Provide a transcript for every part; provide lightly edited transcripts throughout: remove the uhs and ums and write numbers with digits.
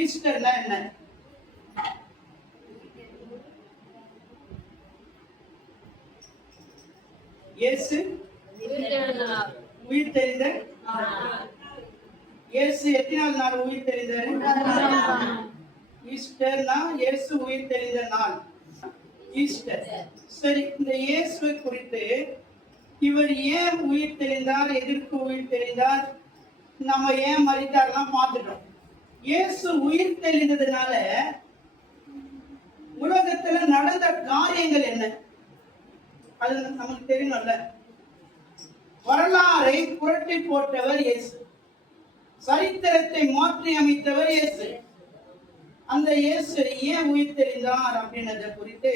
ஈஸ்டர்னா என்ன? இயேசு உயிர் தெரிந்த இயேசு எத்தனாவது நாள் உயிர் தெரிந்தாரு? ஈஸ்டர்னா இயேசு உயிர் தெரிந்த நாள் ஈஸ்டர். சரி, இந்த இயேசுவை குறித்து இவர் ஏன் உயிர் தெரிந்தார், எதற்கு உயிர் தெரிந்தார், நம்ம ஏன் மரித்தார்லாம் பார்த்துட்டோம். இயேசு உயிர் தெரிந்ததுனால உலகத்துல நடந்த காரியங்கள் என்ன அது நமக்கு தெரியணும்ல. வரலாறை புரட்டி போட்டவர் இயேசு, சரித்திரத்தை மாற்றி அமைத்தவர் இயேசு. அந்த இயேசு ஏன் உயிர் தெரிந்தார் அப்படின்றத குறித்து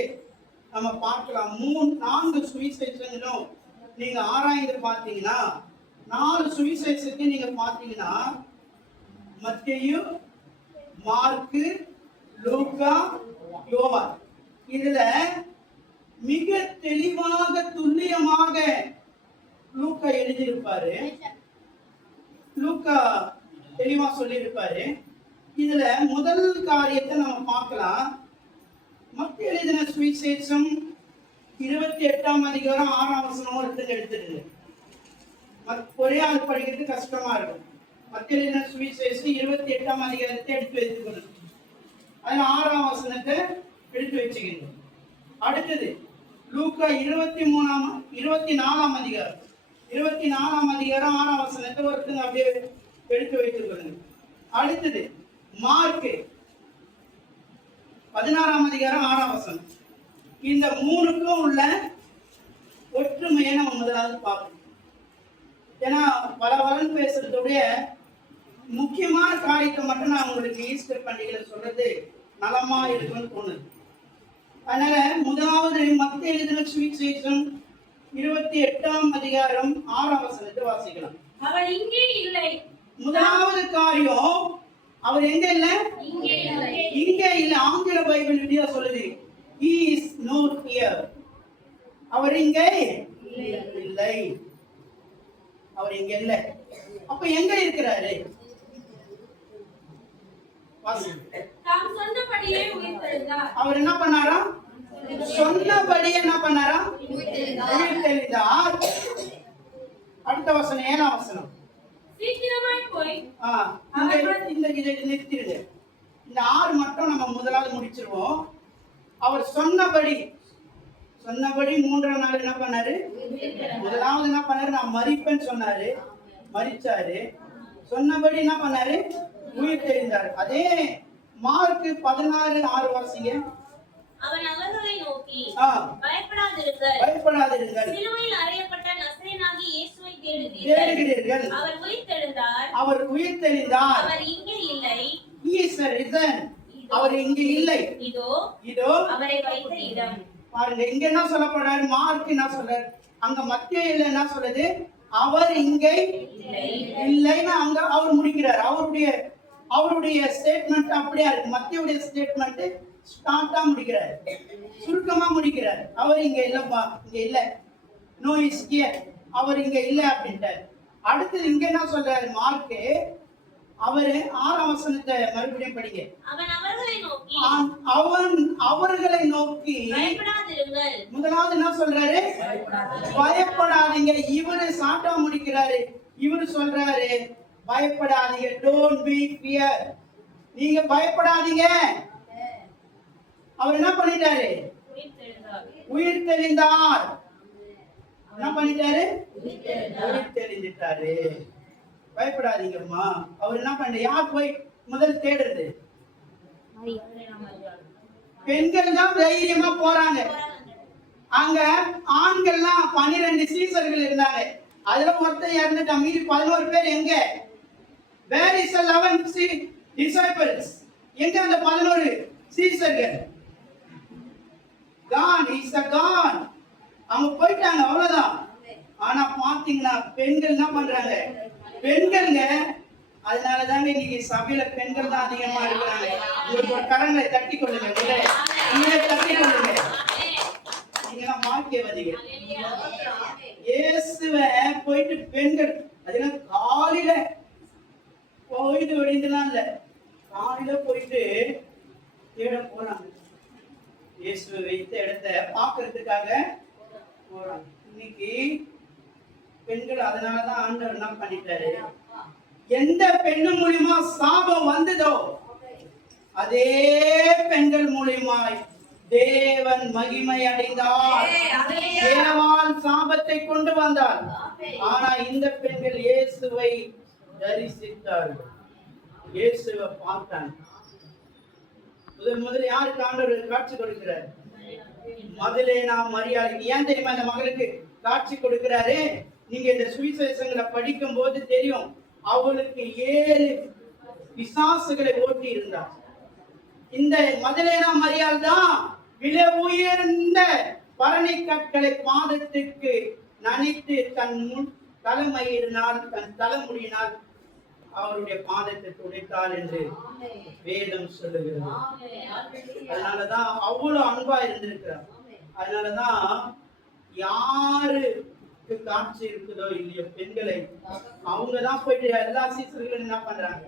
நம்ம பார்க்கலாம். 4 சுவிசேஷங்களும் நீங்க ஆராய்ந்து பார்த்தீங்கன்னா, 4 சுவிசேஷத்தை நீங்க பார்த்தீங்கன்னா, மத்தேயு, மார்க்கு, லூக்கா, யோவான், இதுல மிக தெளிவாக துல்லியமாக லூக்கா எழுதியிருப்பாரு. லூக்கா தெளிவா சொல்லியிருப்பாரு. இதுல முதல் காரியத்தை நம்ம பார்க்கலாம். மத்திய எழுதின சுவிசேஷம் 28ஆம் அதிகாரம் 6ஆம் வசனம் எடுத்துருக்கு. ஒரே ஆள் படிக்கிறது கஷ்டமா இருக்கும். மத்திய எழுதின சுவிசேஷம் 28ஆம் அதிகாரத்தை எடுத்து வைத்துக்கணும். அதுல 6ஆம் வசனத்தை எடுத்து வச்சுக்கணும். அடுத்தது லூக்கா 24ஆம் அதிகாரம் 6ஆம் வசனத்தை ஒருத்தங்க அப்படியே எடுத்து வைத்துக்கொள்ளுங்க. அடுத்தது மார்க்கு 16ஆம் அதிகாரம் 6ஆம் வசனம். இந்த 3க்கும் உள்ள ஒற்றுமையை நம்ம முதலாவது பார்க்கணும். ஏன்னா பலவரன் பேசுறதுடைய முக்கியமான காரியத்தை மட்டும் நான் உங்களுக்கு ஈஸ்டர் பண்டிகையில சொல்றது நலமா இருக்குன்னு தோணுது. அதனால முதலாவது மத்திய எழுதின சுவிசேஷம் 28ஆம் அதிகாரம் 6ஆம் வசனத்தை வாசிக்கலாம். அவர் இங்கே இல்லை. முதலாவது காரியம், அவர் எங்க இல்ல? இங்கே இல்ல. ஆங்கில பைபிள் இப்படியா சொல்லுது, he is not here. அவர் இங்கே இல்லை. அவர் இங்க இல்ல. அப்ப எங்க இருக்கிறாரு? அவர் என்ன பண்ணாரா? சொன்னபடியே என்ன பண்ணாரா? உயிர் தெளிந்தார். அடுத்த வசனம் 7ஆம் வசனம். சீக்கிரமாய் போய் இந்த நிறுத்திடுங்க. இந்த 6 மட்டும் நம்ம முதலாவது முடிச்சிருவோம். அவர் சொன்னபடி 3ஆம் நாள் என்ன பண்ணாரு? முதலாவது என்ன பண்ணாரு? நான் மரிப்பேன்னு சொன்னாரு, மரிச்சாரு. சொன்னபடி என்ன பண்ணாரு? உயிர் தெரிந்தார். அதே மார்க்கு 16:6 வாசிங்க. அவன் அவர்களை நோக்கி, பயப்படாதிருங்கள், சிலுவையில் அறையப்பட்ட நசரேயனாகிய இயேசுவை தேடுகிறீர்கள். அவர் உயிர் தெளிந்தார். அவர் இங்கே இல்லை. He is risen. அவர் இங்கே இல்லை. இதோ அவரை வைத்த இடம். பாருங்க, இங்க என்ன சொல்லப்படுறாரு? மார்க் என்ன சொல்றாரு? அங்க மத்தேயுல என்ன சொல்லுது? அவர் இங்கே இல்லைன்னு அங்க அவர் முடிக்கிறார். அவருடைய ஸ்டேட்மெண்ட் அப்படியே இருக்கு. மத்தேயுடைய ஸ்டேட்மெண்ட் ஸ்டார்ட்டா முடிக்கிறார், சுருக்கமா முடிக்கிறார். அவர் இங்க இல்லப்பா, இங்க இல்ல, நோ இஸ் ஹியர், அவர் இங்க இல்ல அப்படின்ட்டார். அடுத்து இங்க என்ன சொல்றாரு மார்க்கு? அவரு 6ஆம் வசனத்தை மறுபடியும் படிங்க. அவன் அவர்களை நோக்கி முதலாவது என்ன சொல்றாரு? பயப்படாதீங்க. இவரு சாட்டா முடிக்கிறாரு. இவரு சொல்றாரு பயப்படாதீங்க, டோன்ட் பி ஃபியர், நீங்க பயப்படாதீங்க. அவர் என்ன பண்ணிட்டாரு? உயிர் தெளிந்தார். என்ன பண்ணிட்டாரு? உயிர் தெளிந்துட்டாரு. பயப்படாதீங்கம்மா. அவர் என்ன பண்ண? யார் போய் முதல் தேடுறது? பெண்கள் தான் தைரியமா போறாங்க. அங்க ஆண்கள்லாம் 12 சீசர்கள் இருந்தாங்க. அதுல ஒருத்தர் இறந்துட்டான். மீதி 11 பேர் எங்க? Where is the 11 disciples? எங்க அந்த 11 சீசர்கள்? Gone, is gone. அவங்க போயிட்டாங்க, அவ்வளவுதான். ஆனா பாத்தீங்கன்னா பெண்கள் என்ன பண்றாங்க? பெண்கள்ங்க. அதனாலதாங்க இன்னைக்கு சபையில பெண்கள் தான் அதிகமா இருக்கிறாங்க. உங்களுக்கு ஒரு கரங்களை தட்டி கொள்ளுங்க, தட்டி கொள்ளுங்க. நீங்க பாக்கியவதிகள். இயேசுவ போயிட்டு பெண்கள் அதெல்லாம் காலையில போயிட்டு வெடிந்துலாம் இல்ல, காலையில போயிட்டு தேட போறாங்க. இயேசு வைத்த இடத்தை பார்க்கறதுக்காக போறாங்க. இன்னைக்கு பெண்கள் அதனாலதான் ஆண்டவர் என்ன பண்ணிட்டாரு, எந்த பெண்ணு மூலியமா சாபம் வந்ததோ அதே பெண்கள் மூலியமாய் தேவன் மகிமை அடைந்தார். தேவால் சாபத்தை கொண்டு வந்தார். ஆனா இந்த பெண்கள் இயேசுவை தரிசித்தார்கள், இயேசுவை பார்த்தாங்க. முதல்ல யாருக்கு ஆண்டவர் காட்சி கொடுக்கிறார்? மதலேனா மரியாதைக்கு. ஏன் தெரியுமா இந்த மகளுக்கு காட்சி கொடுக்கிறாரு? நீங்க இந்த சுவிசேஷங்களை படிக்கும் போது தெரியும், அவளுக்கு 7 பிசாசுகளை ஓட்டி இருந்தார். இந்த மதலேனா மரியாள் தான் விலை உயர்ந்த பரணி கற்களை பாதத்துக்கு நனைத்து தன் தலைமயிரினால் தன் தலைமுடியினால் அவருடைய பாதத்தை துடைத்தார் என்று வேதம் சொல்லுகிறது. அதனாலதான் அவ்வளவு அன்பா இருந்திருக்கிறார். அதனாலதான் யாருக்கு காட்சி இருக்குதோ இல்லையோ பெண்களை அவங்கதான் போயிட்டு எல்லா சீசர்களும் என்ன பண்றாங்க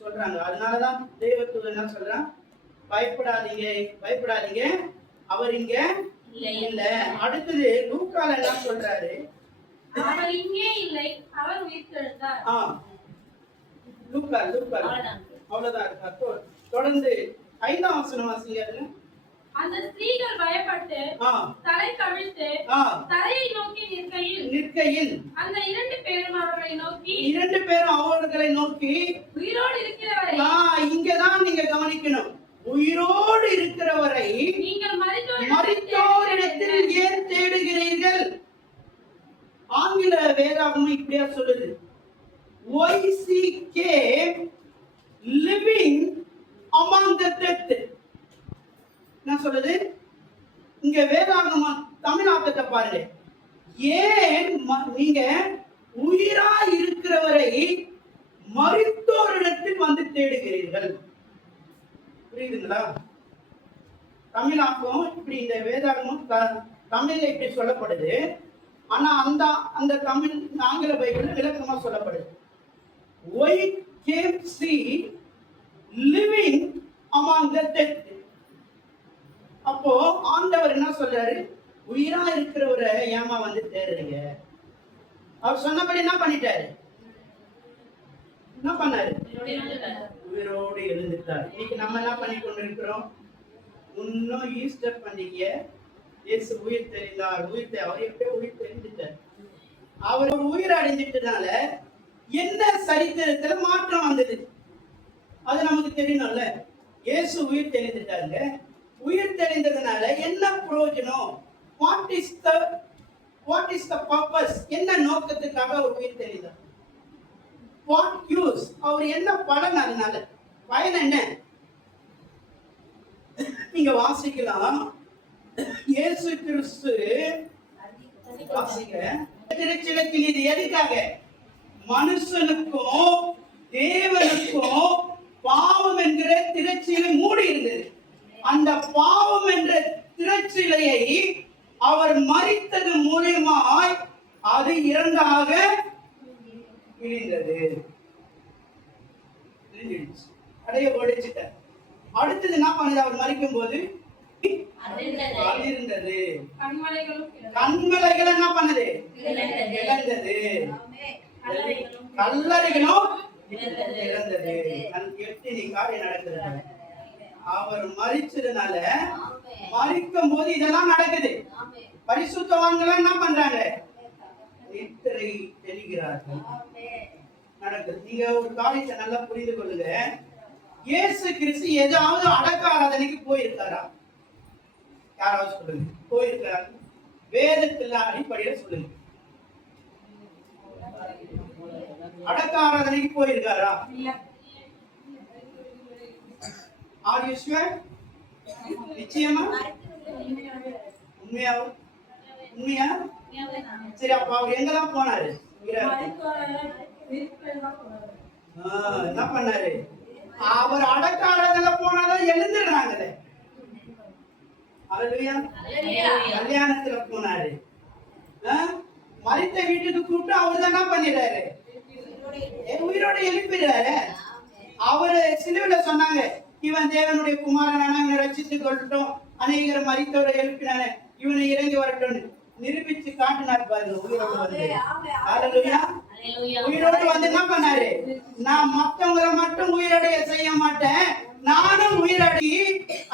சொல்றாங்க. அதனாலதான் தேவதூதன் என்ன சொல்றான், பயப்படாதீங்க பயப்படாதீங்க, அவர் இங்க இல்ல. அடுத்தது லூக்கால என்ன சொல்றாரு, அவர் இங்கே இல்லை, அவர் உயிர்த்தெழுந்தார். லூக்கா அவ்வளவுதான் இருக்கா? தொடர்ந்து 5ஆம் வசனம் வாசிங்க. அந்த ஸ்திரீகள் பயப்பட்டு தலை கவிழ்த்து தரையை நோக்கி நிற்கையில் அந்த 2 பேரும் அவர்களை நோக்கி உயிரோடு இருக்கிறவரை, இங்கதான் நீங்க கவனிக்கணும், உயிரோடு இருக்கிறவரை நீங்கள் மரித்தோரிடத்தில் ஏன் தேடுகிறீர்கள்? ஆங்கில வேதாகமம் இப்படியா சொல்லுது, why seek living among the dead. என்ன சொல்லுது இங்க வேதாகமம் தமிழாக்கத்தை பாருங்க, ஏன் நீங்க உயிரா இருக்கிறவரை மரித்தோரிடத்தில் வந்து தேடுகிறீர்கள்? புரியுதுங்களா? தமிழாக்கம் இப்படி, இந்த வேதாகமம் தமிழ்ல இப்படி சொல்லப்படுது. ஆனா அந்த தமிழ் ஆங்கில பைபிள்ல விளக்கமா சொல்லப்படுது, why came she living among the dead. அப்போ ஆண்டவர் என்ன சொல்றாரு, உயிரா இருக்கிறவரை ஏமா வந்து தேடுறீங்க? அவர் சொன்னபடி என்ன பண்ணிட்டாரு, என்ன பண்ணாரு, உயிரோடு எழுந்துட்டார். இன்னைக்கு நம்ம என்ன பண்ணி கொண்டிருக்கிறோம், இன்னும் ஈஸ்டர் பண்டிகை, இயேசு உயிர் தெரிந்தார், அவர் எப்படியோ உயிர் தெரிஞ்சிட்டார். அவர் உயிர் அடைஞ்சிட்டதுனால என்ன சரித்திரத்துல மாற்றம் வந்தது அது நமக்கு தெரியணும்ல. இயேசு உயிர் தெரிந்துட்டாங்க, உயிர் தெரிந்ததுனால என்ன பிரயோஜனம், வாட் இஸ் த பர்பஸ், என்ன நோக்கத்துக்காக அவர் உயிர் தெரிந்தார், வாட் யூஸ், அவர் என்ன பலன், அதனால பயன் என்ன? நீங்க வாசிக்கலாம், இயேசு கிறிஸ்து வாசிக்க திருச்சிலக்கில் இது எதுக்காக, மனுஷனுக்கும் தேவனுக்கும் பாவம் என்கிற திரைச்சீலை மூடி இருந்தது. அந்த பாவம் என்ற திரைச்சீலையை அவர் மரித்தது மூலியமாய் அது 2ஆக கிழிந்தது, அடைய ஒழிச்சிட்டார். அடுத்தது என்ன பண்ணது, அவர் மரிக்கும் போது அதிர்ந்தது, கண்மலைகள் என்ன பண்ணது, இழந்தது, கல்லறைகளும் இழந்தது. எத்தனை காரியம் நடக்குது, அவர் மரிச்சதுனால, மரிக்கும் போது இதெல்லாம் நடக்குது. பரிசுத்தவான்கள் என்ன பண்றாங்க, நித்திரை தெளிகிறார்கள், நடக்குது. நீங்க ஒரு காரியத்தை நல்லா புரிந்து கொள்ளுங்க, இயேசு கிறிஸ்து ஏதாவது அடக்க ஆராதனைக்கு போயிருக்காரா? யாராவது சொல்லுங்க, போயிருக்காரு? வேதத்துல அடிப்படையில சொல்லுங்க, அடக்க ஆராதனைக்கு போயிருக்காரா? Are you sure? நிச்சயமா? உண்மையா? சரி, அப்ப அவர் எங்கதான் போனாரு? என்ன பண்ணாரு? அவர் அடக்க ஆராதனை போனாதான் எழுந்துடுறாங்களே. அல்லேலூயா. கல்யாணத்துல போனாரு, மரித்த வீட்டுக்கு கூப்பிட்டு அவர் தான் என்ன பண்ணிடுறாரு, உயிரோட எழுப்பிடுறாரு. அவரு சிலுவையில சொன்னாங்க, இவன் தேவனுடைய குமாரனான இவனை ரட்சித்துக் கொள்ளட்டும், அநேகர் மரித்தவரை எழுப்பினானே இவனை இறங்கி வரட்டும் நிரூபிச்சு காட்டினார் பாருங்க. உயிரோடு வந்து ஹalleluya, உயிரோடு வந்து என்ன பண்ணாரு? நான் மத்தவங்களை மட்டும் உயிரடைய செய்ய மாட்டேன், நானும் உயிரடி.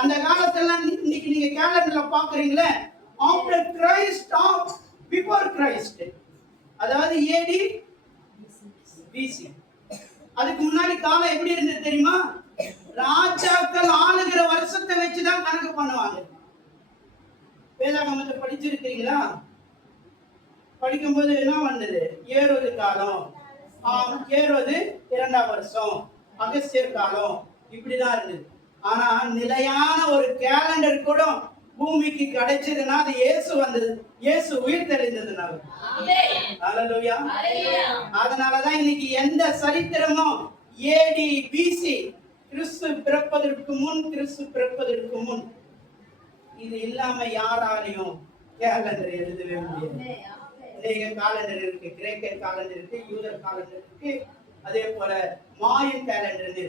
அந்த காலத்துல இன்னைக்கு நீங்க கேலண்டர்ல பாக்குறீங்களே, after Christ of before Christ, அதாவது ஏடி பிசி. அதுக்கு முன்னாடி காலம் எப்படி இருந்தது தெரியுமா? ராஜாக்கள் ஆளுகிற வருஷத்தை வச்சுதான் கணக்கு பண்ணுவாங்க. வேதாகமத்தை படிச்சிருக்கீங்களா? படிக்கும்போது என்ன வந்தது? ஏரோது காலம், ஏரோது 2ஆம் வருஷம், அகஸ்தியர் காலம், இப்படிதான் இருந்தது. ஆனா நிலையான ஒரு கேலண்டர் கூட பூமிக்கு கிடைச்சதுன்னா அது இயேசு வந்தது, இயேசு உயிர் தெளிந்ததுனால. ஹalleluya. அதனாலதான் இன்னைக்கு எந்த சரித்திரமும் ஏடி பிசி, கிறிஸ்து பிறப்பதற்கு முன், கிறிஸ்து பிறப்பதற்கு முன், இது இல்லாம யாராலையும் கேலண்டர் எழுதவே முடியாது. அநேக காலண்டர் இருக்கு, கிரேக்க காலண்டர் இருக்கு, யூதர் காலண்டர் இருக்கு, அதே போல மாயன் கேலண்டர் இருக்கு.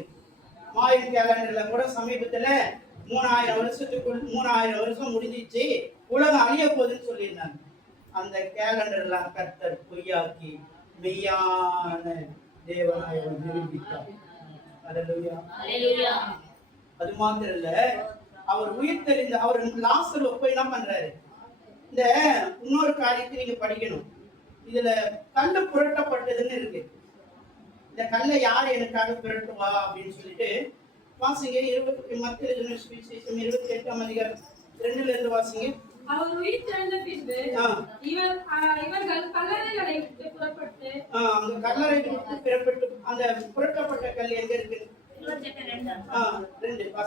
மாயன் கேலண்டர்ல கூட சமீபத்துல 3000 வருஷத்துக்குள் 3000 வருஷம் முடிஞ்சிச்சு, உலகம் அழிய போகுதுன்னு சொல்லியிருந்தாங்க. அந்த கேலண்டர்லாம் கர்த்தர் பொய்யாக்கி மெய்யான தேவனாய் நிரூபித்தார். ஹalleluya. அது மாத்திரம் இல்ல, அவர் உயிர் தெளிந்த அவர் லாசரு போய் என்ன பண்றாரு? இந்த இன்னொரு காரியத்தை நீங்க படிக்கணும். இதுல கல்லு புரட்டப்பட்டதுன்னு இருக்கு. இந்த கல்லை யார் எனக்காக புரட்டுவா அப்படின்னு சொல்லிட்டு வாசிங்க. மத்திய 28ஆம் அதிகாரம் 2ல இருந்து வாசிங்க. அவர் உயிர் தெழுந்த பின்பு இவர்கள் கல்லறைகளை விட்டு புறப்பட்டு அந்த கல்லறை விட்டு புறப்பட்டு, அந்த புரட்டப்பட்ட கல் எங்க இருக்கு?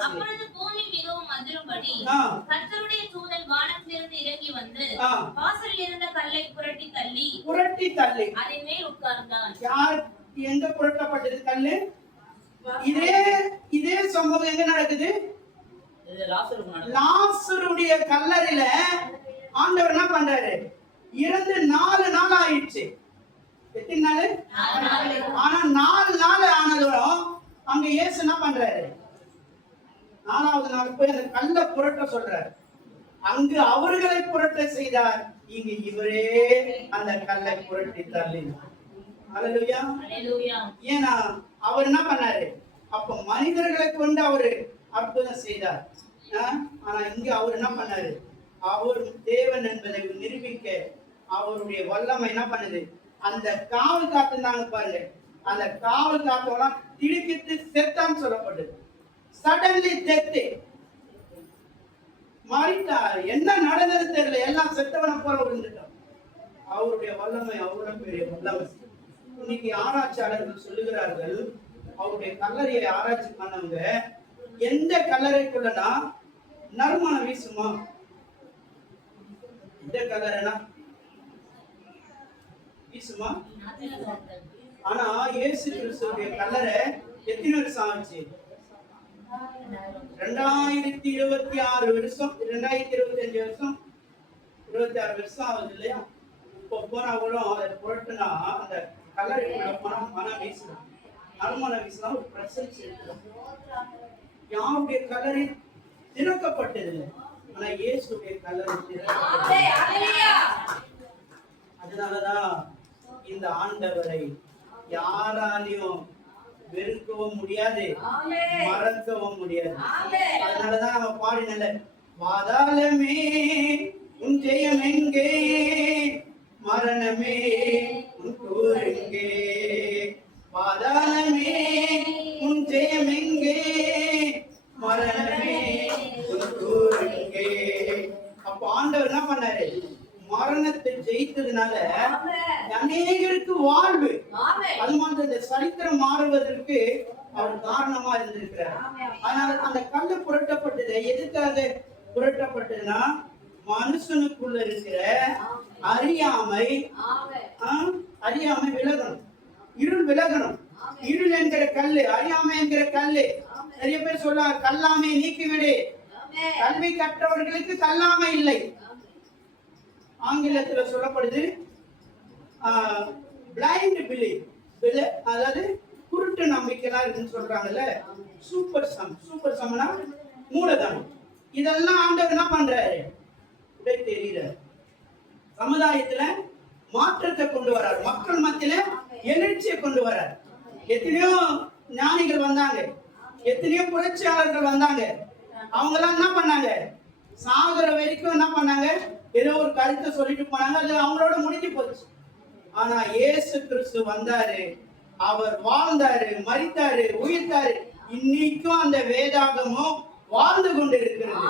அப்பொழுது பூமி மிகவும் அதிரும்படி கர்த்தருடைய தூதன் வானத்திலிருந்து இறங்கி வந்து வாசலில் இருந்த கல்லை புரட்டி தள்ளி அதன் மேல் உட்கார்ந்தான். யார் எங்க புரட்டப்பட்டது கல்லு? இதே சம்பவம் எங்க நடக்குது? லாசருடைய கல்லறையில ஆண்டவர் என்ன பண்றாரு? இறந்து 4 நாள் ஆயிடுச்சு. எத்தனை நாள்? ஆனா 4 நாள் ஆனதும் அங்க இயேசு என்ன பண்றாரு? 4ஆவது நாள் போய் அந்த கல்லை புரட்ட சொல்றாரு. அங்கு அவர்களை புரட்ட செய்தார், இங்கு இவரே அந்த கல்லை புரட்டி தள்ளினார். ஹalleluya. ஏன்னா அவர் என்ன பண்ணாரு? அப்ப மனிதர்களை கொண்டு அவரு அற்புதம் செய்தார். ஆனா இங்க அவர் என்ன பண்ணாரு? அவர் தேவன் என்பதை நிரூபிக்க அவருடைய வல்லமை என்ன பண்ணுது? அந்த காவல் காத்துனாங்க பாருங்க, அந்த காவல் காத்தவெல்லாம் திடுக்கிட்டு செத்தான்னு சொல்லப்படுது. சடன்லி டெத், மாறிட்டார். என்ன நடந்தது தெரியல, எல்லாம் செத்தவனை போல விழுந்துட்டான். அவருடைய வல்லமை அவ்வளவு பெரிய வல்லமை. இன்னைக்கு ஆராய்ச்சியாளர்கள் சொல்லுகிறார்கள், அவருடைய கல்லறையை ஆராய்ச்சி பண்ணவங்க எந்த கல்லறைக்குள்ளனா நறுமணம் வீசுமா? இந்த கல்லறைனா வீசுமா? ஆனா இயேசு கிறிஸ்துவுடைய கல்லறை எத்தனை வருஷம் ஆச்சு? 2026 வருஷம், 2025 வருஷம், 26 வருஷம் ஆகுது இல்லையா? இப்போ போனா கூட அதை புரட்டுனா அந்த கல்லறைக்குள்ள போனா மனம் வீசணும், நறுமணம் வீசினா ஒரு பிரசன்ஸ் இருக்கு. யாருடைய கல்லறை திறக்கப்பட்டது? ஆனா இயேசுடைய கல்லறை திறக்கப்பட்டது. அதனாலதான் இந்த ஆண்டவரை யாராலையும் வெறுக்கவும் முடியாது, மறக்கவும் முடியாது. அதனாலதான் நம்ம பாடினல, பாதாளமே உன் ஜெயம் எங்கே, மரணமே உன் கூர் எங்கே, பாதாளமே உன் ஜெயம் எங்கே, மரணமே உன் கூர் எங்கே. அப்ப ஆண்டவர் என்ன பண்ணாரு? மரணத்தை ஜெயித்ததுனால அநேகருக்கு வாழ்வு. அது மாதிரி இந்த சரித்திரம் மாறுவதற்கு அவர் காரணமா இருந்திருக்கிறார். அதனால அந்த கல்லு புரட்டப்பட்டது எதுக்காக புரட்டப்பட்டதுன்னா, மனுஷனுக்குள்ள இருக்கிற அறியாமை விலகணும், இருள் விலகணும். இருள் என்கிற கல்லு, அறியாமை என்கிற கல்லு. நிறைய பேர் சொல்றாங்க, கல்லாமை நீக்கிவிடு. கல்வி கற்றவர்களுக்கு கல்லாமை இல்லை. ஆங்கிலத்தில் சொல்லப்படுது பிளைண்ட் பிலீவ், அதாவது குருட்டு நம்பிக்கைலாம் இருக்குன்னு சொல்றாங்கல்ல, சூப்பர் சம்னா மூலதனம். இதெல்லாம் ஆண்டவர் என்ன பண்றாரு? உடை தெரிகிறார். சமுதாயத்துல மாற்றத்தை கொண்டு வரார், மக்கள் மத்தியில எழுச்சியை கொண்டு வரார். எத்தனையோ ஞானிகள் வந்தாங்க, எத்தனையோ புரட்சியாளர்கள் வந்தாங்க. அவங்க எல்லாம் என்ன பண்ணாங்க? சாகுற வரைக்கும் என்ன பண்ணாங்க? ஏதோ ஒரு கருத்தை சொல்லிட்டு போனாங்க, அது அவங்களோட முடிஞ்சு போச்சு. ஆனா இயேசு கிறிஸ்து வந்தாரு, அவர் வாழ்ந்தாரு, மரித்தாரு, உயிர்த்தாரு. இன்னைக்கும் அந்த வேதாகமும் வாழ்ந்து கொண்டு இருக்கிறது.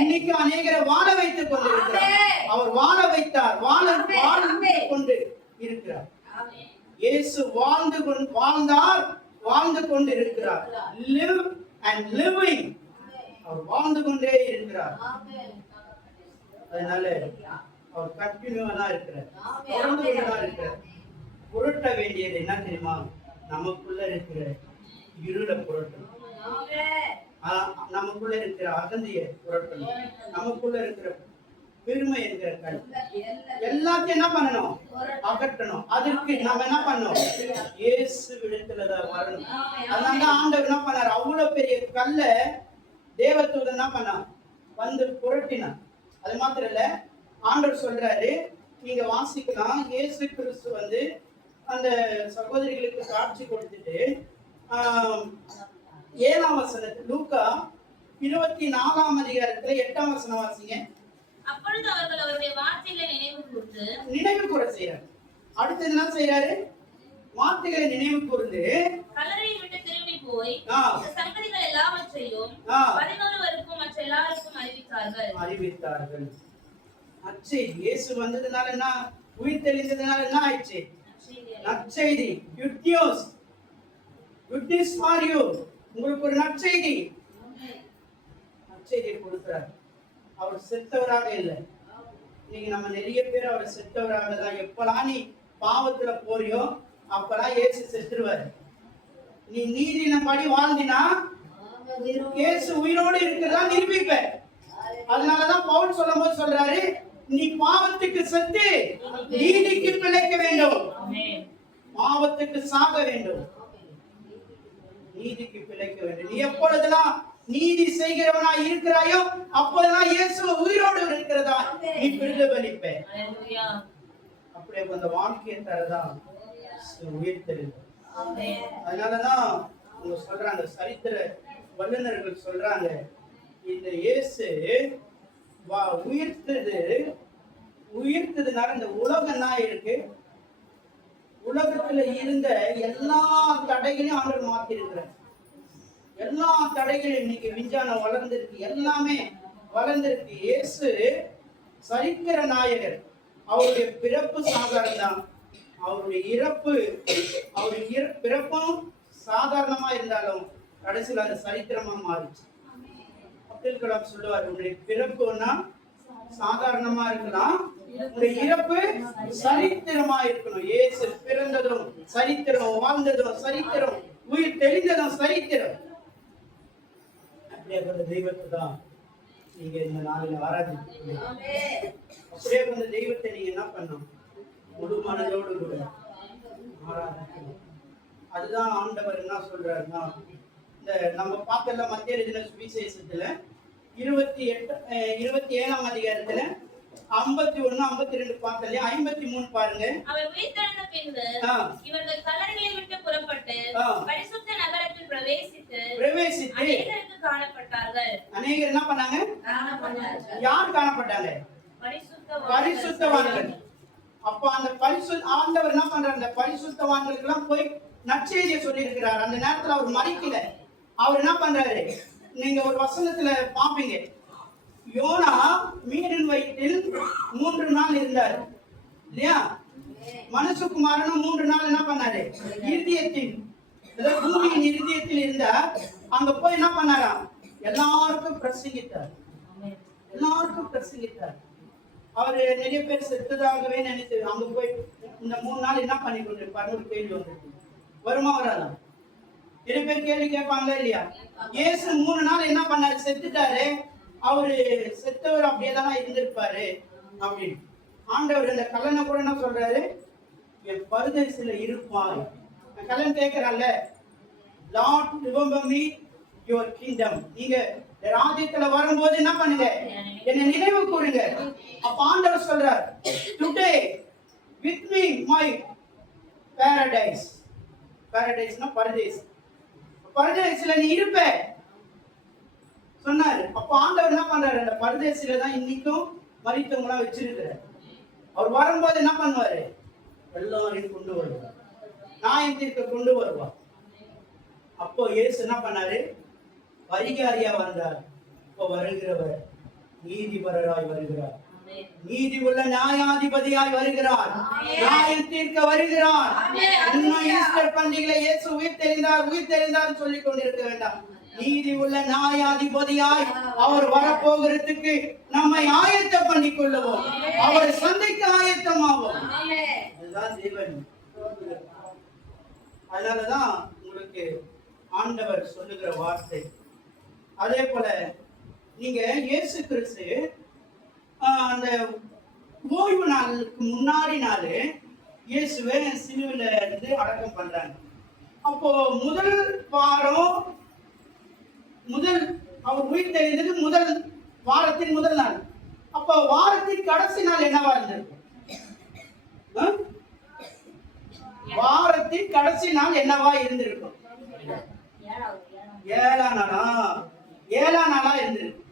இன்னைக்கு அநேகரை வாழ வைத்துக் கொண்டிருக்கிறார். அவர் வாழ வைத்தார், வாழ்ந்து கொண்டு இருக்கிறார். இயேசு வாழ்ந்தார், வாழ்ந்து கொண்டு இருக்கிறார். live and living. அவர் வாழ்ந்து கொண்டே இருக்கிறார். அதனால அவர் கண்டினியூவா இருக்கிறார், தொடர்ந்து கொண்டுதான் இருக்கிறார். புரட்ட வேண்டியது என்ன தெரியுமா? நமக்குள்ள இருக்கிற இருளை புரட்டணும், நமக்குள்ள இருக்கிற அகந்திய புரட்டணும், நமக்குள்ள இருக்கிற பெருமை என்கிற கல் எல்லாத்தையும் என்ன பண்ணணும்? அகற்றணும். அதற்கு நாம என்ன பண்ணணும்? இயேசு விடத்துலதான் வரணும். அதனால ஆண்டவர் என்ன பண்ணார்? அவ்வளவு பெரிய கல்ல தேவதூதன் என்ன பண்ணா? வந்து புரட்டினான். அது மாத்திரம் இல்ல, ஆண்டவர் சொல்றாரு, நீங்க வாசிக்கலாம், இயேசு கிறிஸ்து வந்து அந்த சகோதரிகளுக்கு காட்சி கொடுத்துட்டு 7ஆம் வசனத்துல, லூக்கா 24ஆம் அதிகாரத்துல 8ஆம் வசனம் வாசிங்க. அப்பொழுது அவர்கள் அவருடைய வார்த்தைகளை நினைவு கூட செய்யறாரு. அடுத்தது என்ன செய்யறாரு? வார்த்தைகளை நினைவு கூர்ந்து கல்லறையை விட்டு திரும்பி போய் சங்கதிகள் எல்லாவற்றையும் 11 வருக்கும் மற்ற எல்லாருக்கும் அறிவித்தார்கள். நற்செய்தி இயேசு வந்ததுனால என்ன? உயிர் தெளிந்ததுனால என்ன ஆயிடுச்சு? நற்செய்தி. Good news. Good news for you. உங்களுக்கு ஒரு நற்செய்தி. நற்செய்தியை கொடுக்கிறார். அவர் செத்தவராக இல்லை. இன்னைக்கு நம்ம நிறைய பேர் அவர் செத்தவராக தான். எப்பெல்லாம் நீ பாவத்துல போறியோ அப்பெல்லாம் இயேசு செத்துருவாரு. நீ நீதியின்படி வாழ்ந்தினா இயேசு உயிரோடு இருக்கிறதா நிரூபிப்ப. அதனாலதான் பவுல் சொல்லும் போது சொல்றாரு, நீ பாவத்துக்கு செத்து நீதிக்கு பிழைக்க வேண்டும், பாவத்துக்கு சாக வேண்டும், நீதிக்கு பிழைக்க வேண்டும். நீ எப்பொழுதெல்லாம் நீதி செய்கிறவனா இருக்கிறாயோ அப்போதெல்லாம் இயேசு உயிரோடு இருக்கிறதா நீ பிரதிபலிப்ப. அப்படியே அந்த வாழ்க்கையை தரதான் உயிர் தெரியும். அதனாலதான் அவங்க சொல்றாங்க, சரித்திர வல்லுநர்கள் சொல்றாங்க, இந்த இயேசு உயிர்த்ததுனால இந்த உலகம் என்ன இருக்கு? உலகத்துல இருந்த எல்லா தடைகளையும் ஆண்டவர் மாத்தி இருக்கிறார். எல்லா தடைகளும் இன்னைக்கு விஞ்ஞானம் வளர்ந்திருக்கு, எல்லாமே வளர்ந்திருக்கு. இயேசு சரித்திர நாயகர். அவருடைய பிறப்பு சாதாரணம் தான், அவருடைய பிறப்பும் சாதாரணமா இருந்தாலும் கடைசியில் அது சரித்திரமா மாறிச்சு. அப்துல் கலாம் சொல்லுவார், உன்னுடைய பிறப்புன்னா சாதாரணமா இருக்கலாம், உன்னுடைய இறப்பு சரித்திரமா இருக்கணும். இயேசு பிறந்ததும் சரித்திரம், வாழ்ந்ததும் சரித்திரம், உயிர் தெளிந்ததும் சரித்திரம். அப்படியே கொண்ட தெய்வத்தை தான் நீங்க இந்த நாளில் ஆராதிக்கிறீங்க. அப்படியே கொண்ட தெய்வத்தை நீங்க என்ன பண்ணணும்? முழு மனதோடு கூட ஆராதிக்கணும். அதுதான் ஆண்டவர் என்ன சொல்றாருன்னா, இந்த நம்ம பார்க்கல மத்திய எழுதின சுவிசேஷத்துல 27ஆம் அதிகாரத்துல 51, 52 பார்த்தலையா? 53 பாருங்க. அவர் உயிர்த்தெழுந்த பின்பு இவர்கள் கல்லறைகளை விட்டு புறப்பட்டு பரிசுத்த நகரத்தில் பிரவேசித்து அநேகருக்கு காணப்பட்டார்கள். அநேகர் என்ன பண்ணாங்க? யார் காணப்பட்டாங்க? பரிசுத்தவான்கள். அப்ப அந்த ஆண்டவர் என்ன பண்றாரு? அந்த பரிசுத்தவான்களுக்கு எல்லாம் போய் நற்செய்தியை சொல்லி இருக்கிறார். அந்த நேரத்துல அவர் மறிக்கல. அவர் என்ன பண்றாரு? நீங்க ஒரு வசனத்துல பாப்பீங்க, யோனா மீனின் வயிற்றில் 3 நாள் இருந்தார் இல்லையா? மனுஷகுமாரனும் 3 நாள் என்ன பண்ணாரு? பூமியின் இருதயத்தில் இருந்தார். அங்க போய் என்ன பண்ணாராம்? எல்லாருக்கும் பிரசங்கித்தார். அவரு நிறைய பேர் செத்ததாகவே நினைச்சு அங்க போய் இந்த 3 நாள் என்ன பண்ணி கொண்டிருப்பாரு? ஒரு கேள்வி வந்துருக்கு, வருமா வராதா? நிறைய பேர் கேள்வி கேட்பாங்களா இல்லையா? இயேசு 3 நாள் என்ன பண்ணாரு? செத்துட்டாரு. அவரு செத்தவர் அப்படியேதான் இருந்திருப்பாரு அப்படின்னு. ஆண்டவர் இந்த கல்லனை கூட என்ன சொல்றாரு? என் பரதேசில இருப்பார். கல்லன் கேட்கிறான்ல, Lord remember me your kingdom. நீங்க ராஜ்யத்துல வரும்போது என்ன பண்ணுங்க, என்னை நினைவு கூறுங்க. அப்ப ஆண்டவர் சொல்றார், today with me my paradise. பாரடைஸ்னா பரதேஸ். பரதேசில நீ இருப்ப சொன்னாரு. அப்ப ஆண்டவர் என்ன பண்றாரு, அந்த பரதேசில தான் இன்னைக்கும் மரித்தவங்களா வச்சிருக்கிறார். அவர் வரும்போது என்ன பண்ணுவாரு, எல்லாரையும் கொண்டு வருவார், நியாயம் தீர்க்க கொண்டு வருவார். அப்போ இயேசு என்ன பண்ணாரு, பரிகாரியா வந்தார். இப்போ வருகிறவர் நீதிபரராய் வருகிறார், நீதி உள்ள நியாயாதிபதியாய் வருகிறார், நியாயம் தீர்க்க வருகிறார். இன்னும் ஈஸ்டர் பண்டிகையில இயேசு உயிர் தெரிந்தார் சொல்லிக் கொண்டிருக்க வேண்டாம். நீதி உள்ள நியாயாதிபதியாய் அவர் வரப்போகிறதுக்கு நம்மை ஆயத்தம் பண்ணிக் கொள்ளுவோம், அவரை சந்திக்க ஆயத்தமாவோம். அதுதான் தேவன். அதனாலதான் உங்களுக்கு ஆண்டவர் சொல்லுகிற வார்த்தை. அதே போல நீங்க இயேசு கிறிஸ்து அந்த ஓய்வு நாளுக்கு முன்னாடி நாள் இயேசுவை சிலுவையில இருந்து அடக்கம் பண்றாங்க. அப்போ முதல் வாரம் அவர் உயிர் தெரிந்தது முதல் வாரத்தின் முதல் நாள். அப்போ வாரத்தின் கடைசி நாள் என்னவா இருந்திருக்கும்? வாரத்தின் கடைசி நாள் என்னவா இருந்திருக்கும்? ஏழாம் நாளா இருந்திருக்கு.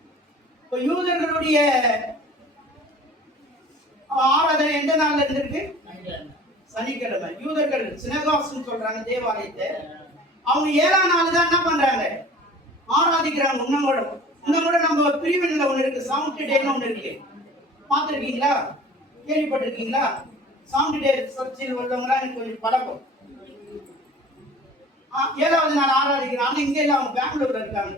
இப்போ யூதர்களுடைய ஆராதனை எந்த நாள்ல இருந்திருக்கு? சனிக்கிழமை. யூதர்கள் சினகாஸ்னு சொல்றாங்க தேவாலயத்தை. அவங்க 7ஆம் நாள் தான் என்ன பண்றாங்க, ஆராதிக்கிறாங்க. இன்னும் கூட நம்ம பிரிவினையில ஒண்ணு இருக்கு, சவுண்ட் டேன்னு ஒண்ணு இருக்கு. பார்த்துருக்கீங்களா, கேள்விப்பட்டிருக்கீங்களா? சவுண்ட் டே சர்ச்சில் உள்ளவங்களா எனக்கு கொஞ்சம் பழக்கம். 7வது நாள் ஆராதிக்கிறாங்க. இங்க இல்ல, அவங்க பெங்களூர்ல இருக்காங்க.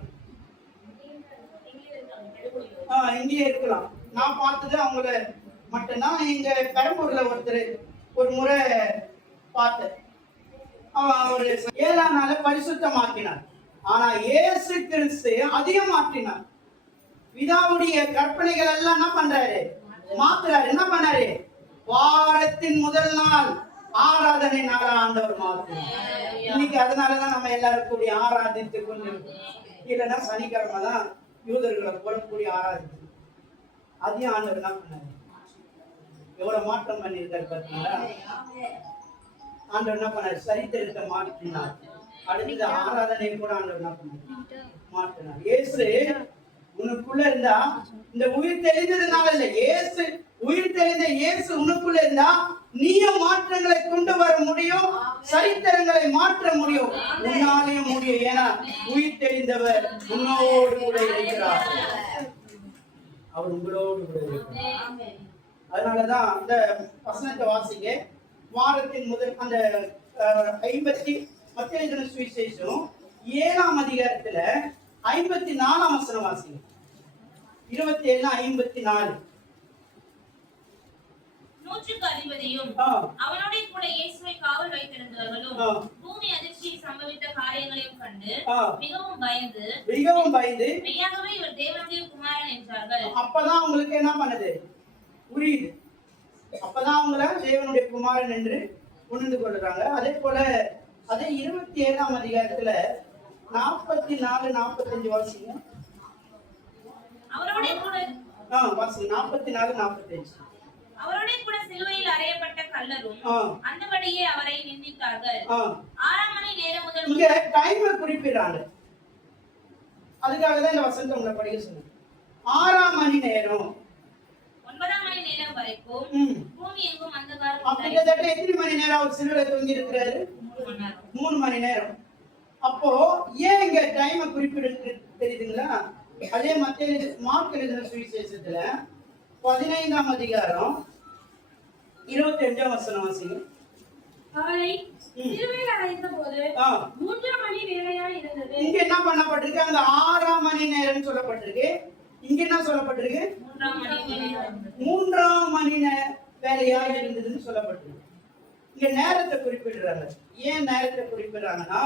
இங்கேயே இருக்கலாம். நான் பார்த்தது அவங்கள மட்டும்தான். இங்க பெரம்பூர்ல ஒருத்தர் ஒரு முறை பார்த்தேன். அவர் 7ஆம் நாளை பரிசுத்தமாக்கினார். ஆனா இயேசு கிறிஸ்து அதிகம் மாற்றினார். பிதாவுடைய கற்பனைகள் எல்லாம் என்ன பண்றாரு, மாத்துறாரு. என்ன பண்ணாரு, வாரத்தின் முதல் நாள் ஆராதனை நாளா ஆண்டவர் மாற்றினார். இன்னைக்கு அதனாலதான் நம்ம எல்லாரும் கூடிய ஆராதித்து கொண்டு, இல்லைன்னா சனிக்கிழமை தான் யூதர்களை போல கூடிய ஆராதிச்சு. அதையும் ஆண்டவர் என்ன பண்ணாரு, எவ்வளவு மாற்றம் பண்ணியிருக்காரு பார்த்தீங்களா? ஆண்டவர் என்ன பண்ணாரு, சரித்திரத்தை மாற்றினார். அடுத்தது ஆராதனை கூட ஆண்டவர் என்ன பண்ணார், மாற்றினார். இயேசு உனக்குள்ள இருந்தா, இந்த உயிர் தெரிந்ததுனால இல்ல, இயேசு உயிர் தெரிந்த இயேசு உனக்குள்ள இருந்தா நீயும் மாற்றங்களை கொண்டு வர முடியும், சரித்திரங்களை மாற்ற முடியும், உன்னாலையும் முடியும். ஏன்னா உயிர் தெரிந்தவர் உன்னோடு கூட இருக்கிறார், அவர் உங்களோடு கூட இருக்கிறார். அதனாலதான் அந்த வசனத்தை வாசிங்க. வாரத்தின் முதல் அந்த 50 மத்தேயு சுவிசேஷம் 7ஆம் அதிகாரத்துல 54ஆம் வசனம் வாசிங்க. 27:54. 100க்கு அதிபதியும் அவனோட கூட இயேசுவை காவல் வைத்திருந்தவர்களும் பூமி அதிர்ச்சியில் சம்பவித்த காரியங்களையும் கண்டு மிகவும் பயந்து மெய்யாகவே இவர் தேவனுடைய குமாரன் என்றார்கள். அப்பதான் உங்களுக்கு என்ன பண்ணுது, புரியுது. அப்பதான் அவங்கள தேவனுடைய குமாரன் என்று உணர்ந்து கொள்றாங்க. அதே போல அதே 27ஆம் அதிகாரத்துல 44-45 வாசிங்க. அவரோட கூட வாசிங்க 44-45. அவரோட கூட சிலுவையில் அறையப்பட்ட கல்லரும் அந்தபடியே அவரை நிந்தித்தார்கள். 6 மணி நேரம் முதல் இங்க டைமை குறிப்பிடுறாங்க. அதுக்காக தான் இந்த வசனத்தை உங்களை படிக்க சொன்னேன். 6 மணி நேரம் 9 மணி நேரம் வரைக்கும் பூமி எங்கும் அந்தகாரம். கிட்டத்தட்ட எத்தனை மணி நேரம் அவர் சிலுவையில தொங்கி இருக்கிறாரு? 3 மணி நேரம். அப்போ ஏன் இங்க டைமை குறிப்பிடு தெரியுதுங்களா? அதே மத்திய மார்க் எழுதின சுவிசேஷத்துல 15ஆம் அதிகாரம் 25ஆம் வசனம் வாசிங்க. அவரை சிலுவையில் அறைந்தபோது 3 மணி வேளையாய் இருந்தது. இங்க என்ன பண்ணப்பட்டிருக்கு, அங்க 6 மணி நேரம் சொல்லப்பட்டிருக்கு. இங்க என்ன சொல்லப்பட்டிருக்கு, 3 மணி வேலையாக இருந்ததுன்னு சொல்லப்பட்டிருக்கு. இங்க நேரத்தை குறிப்பிடுறாங்க. ஏன் நேரத்தை குறிப்பிடுறாங்கன்னா,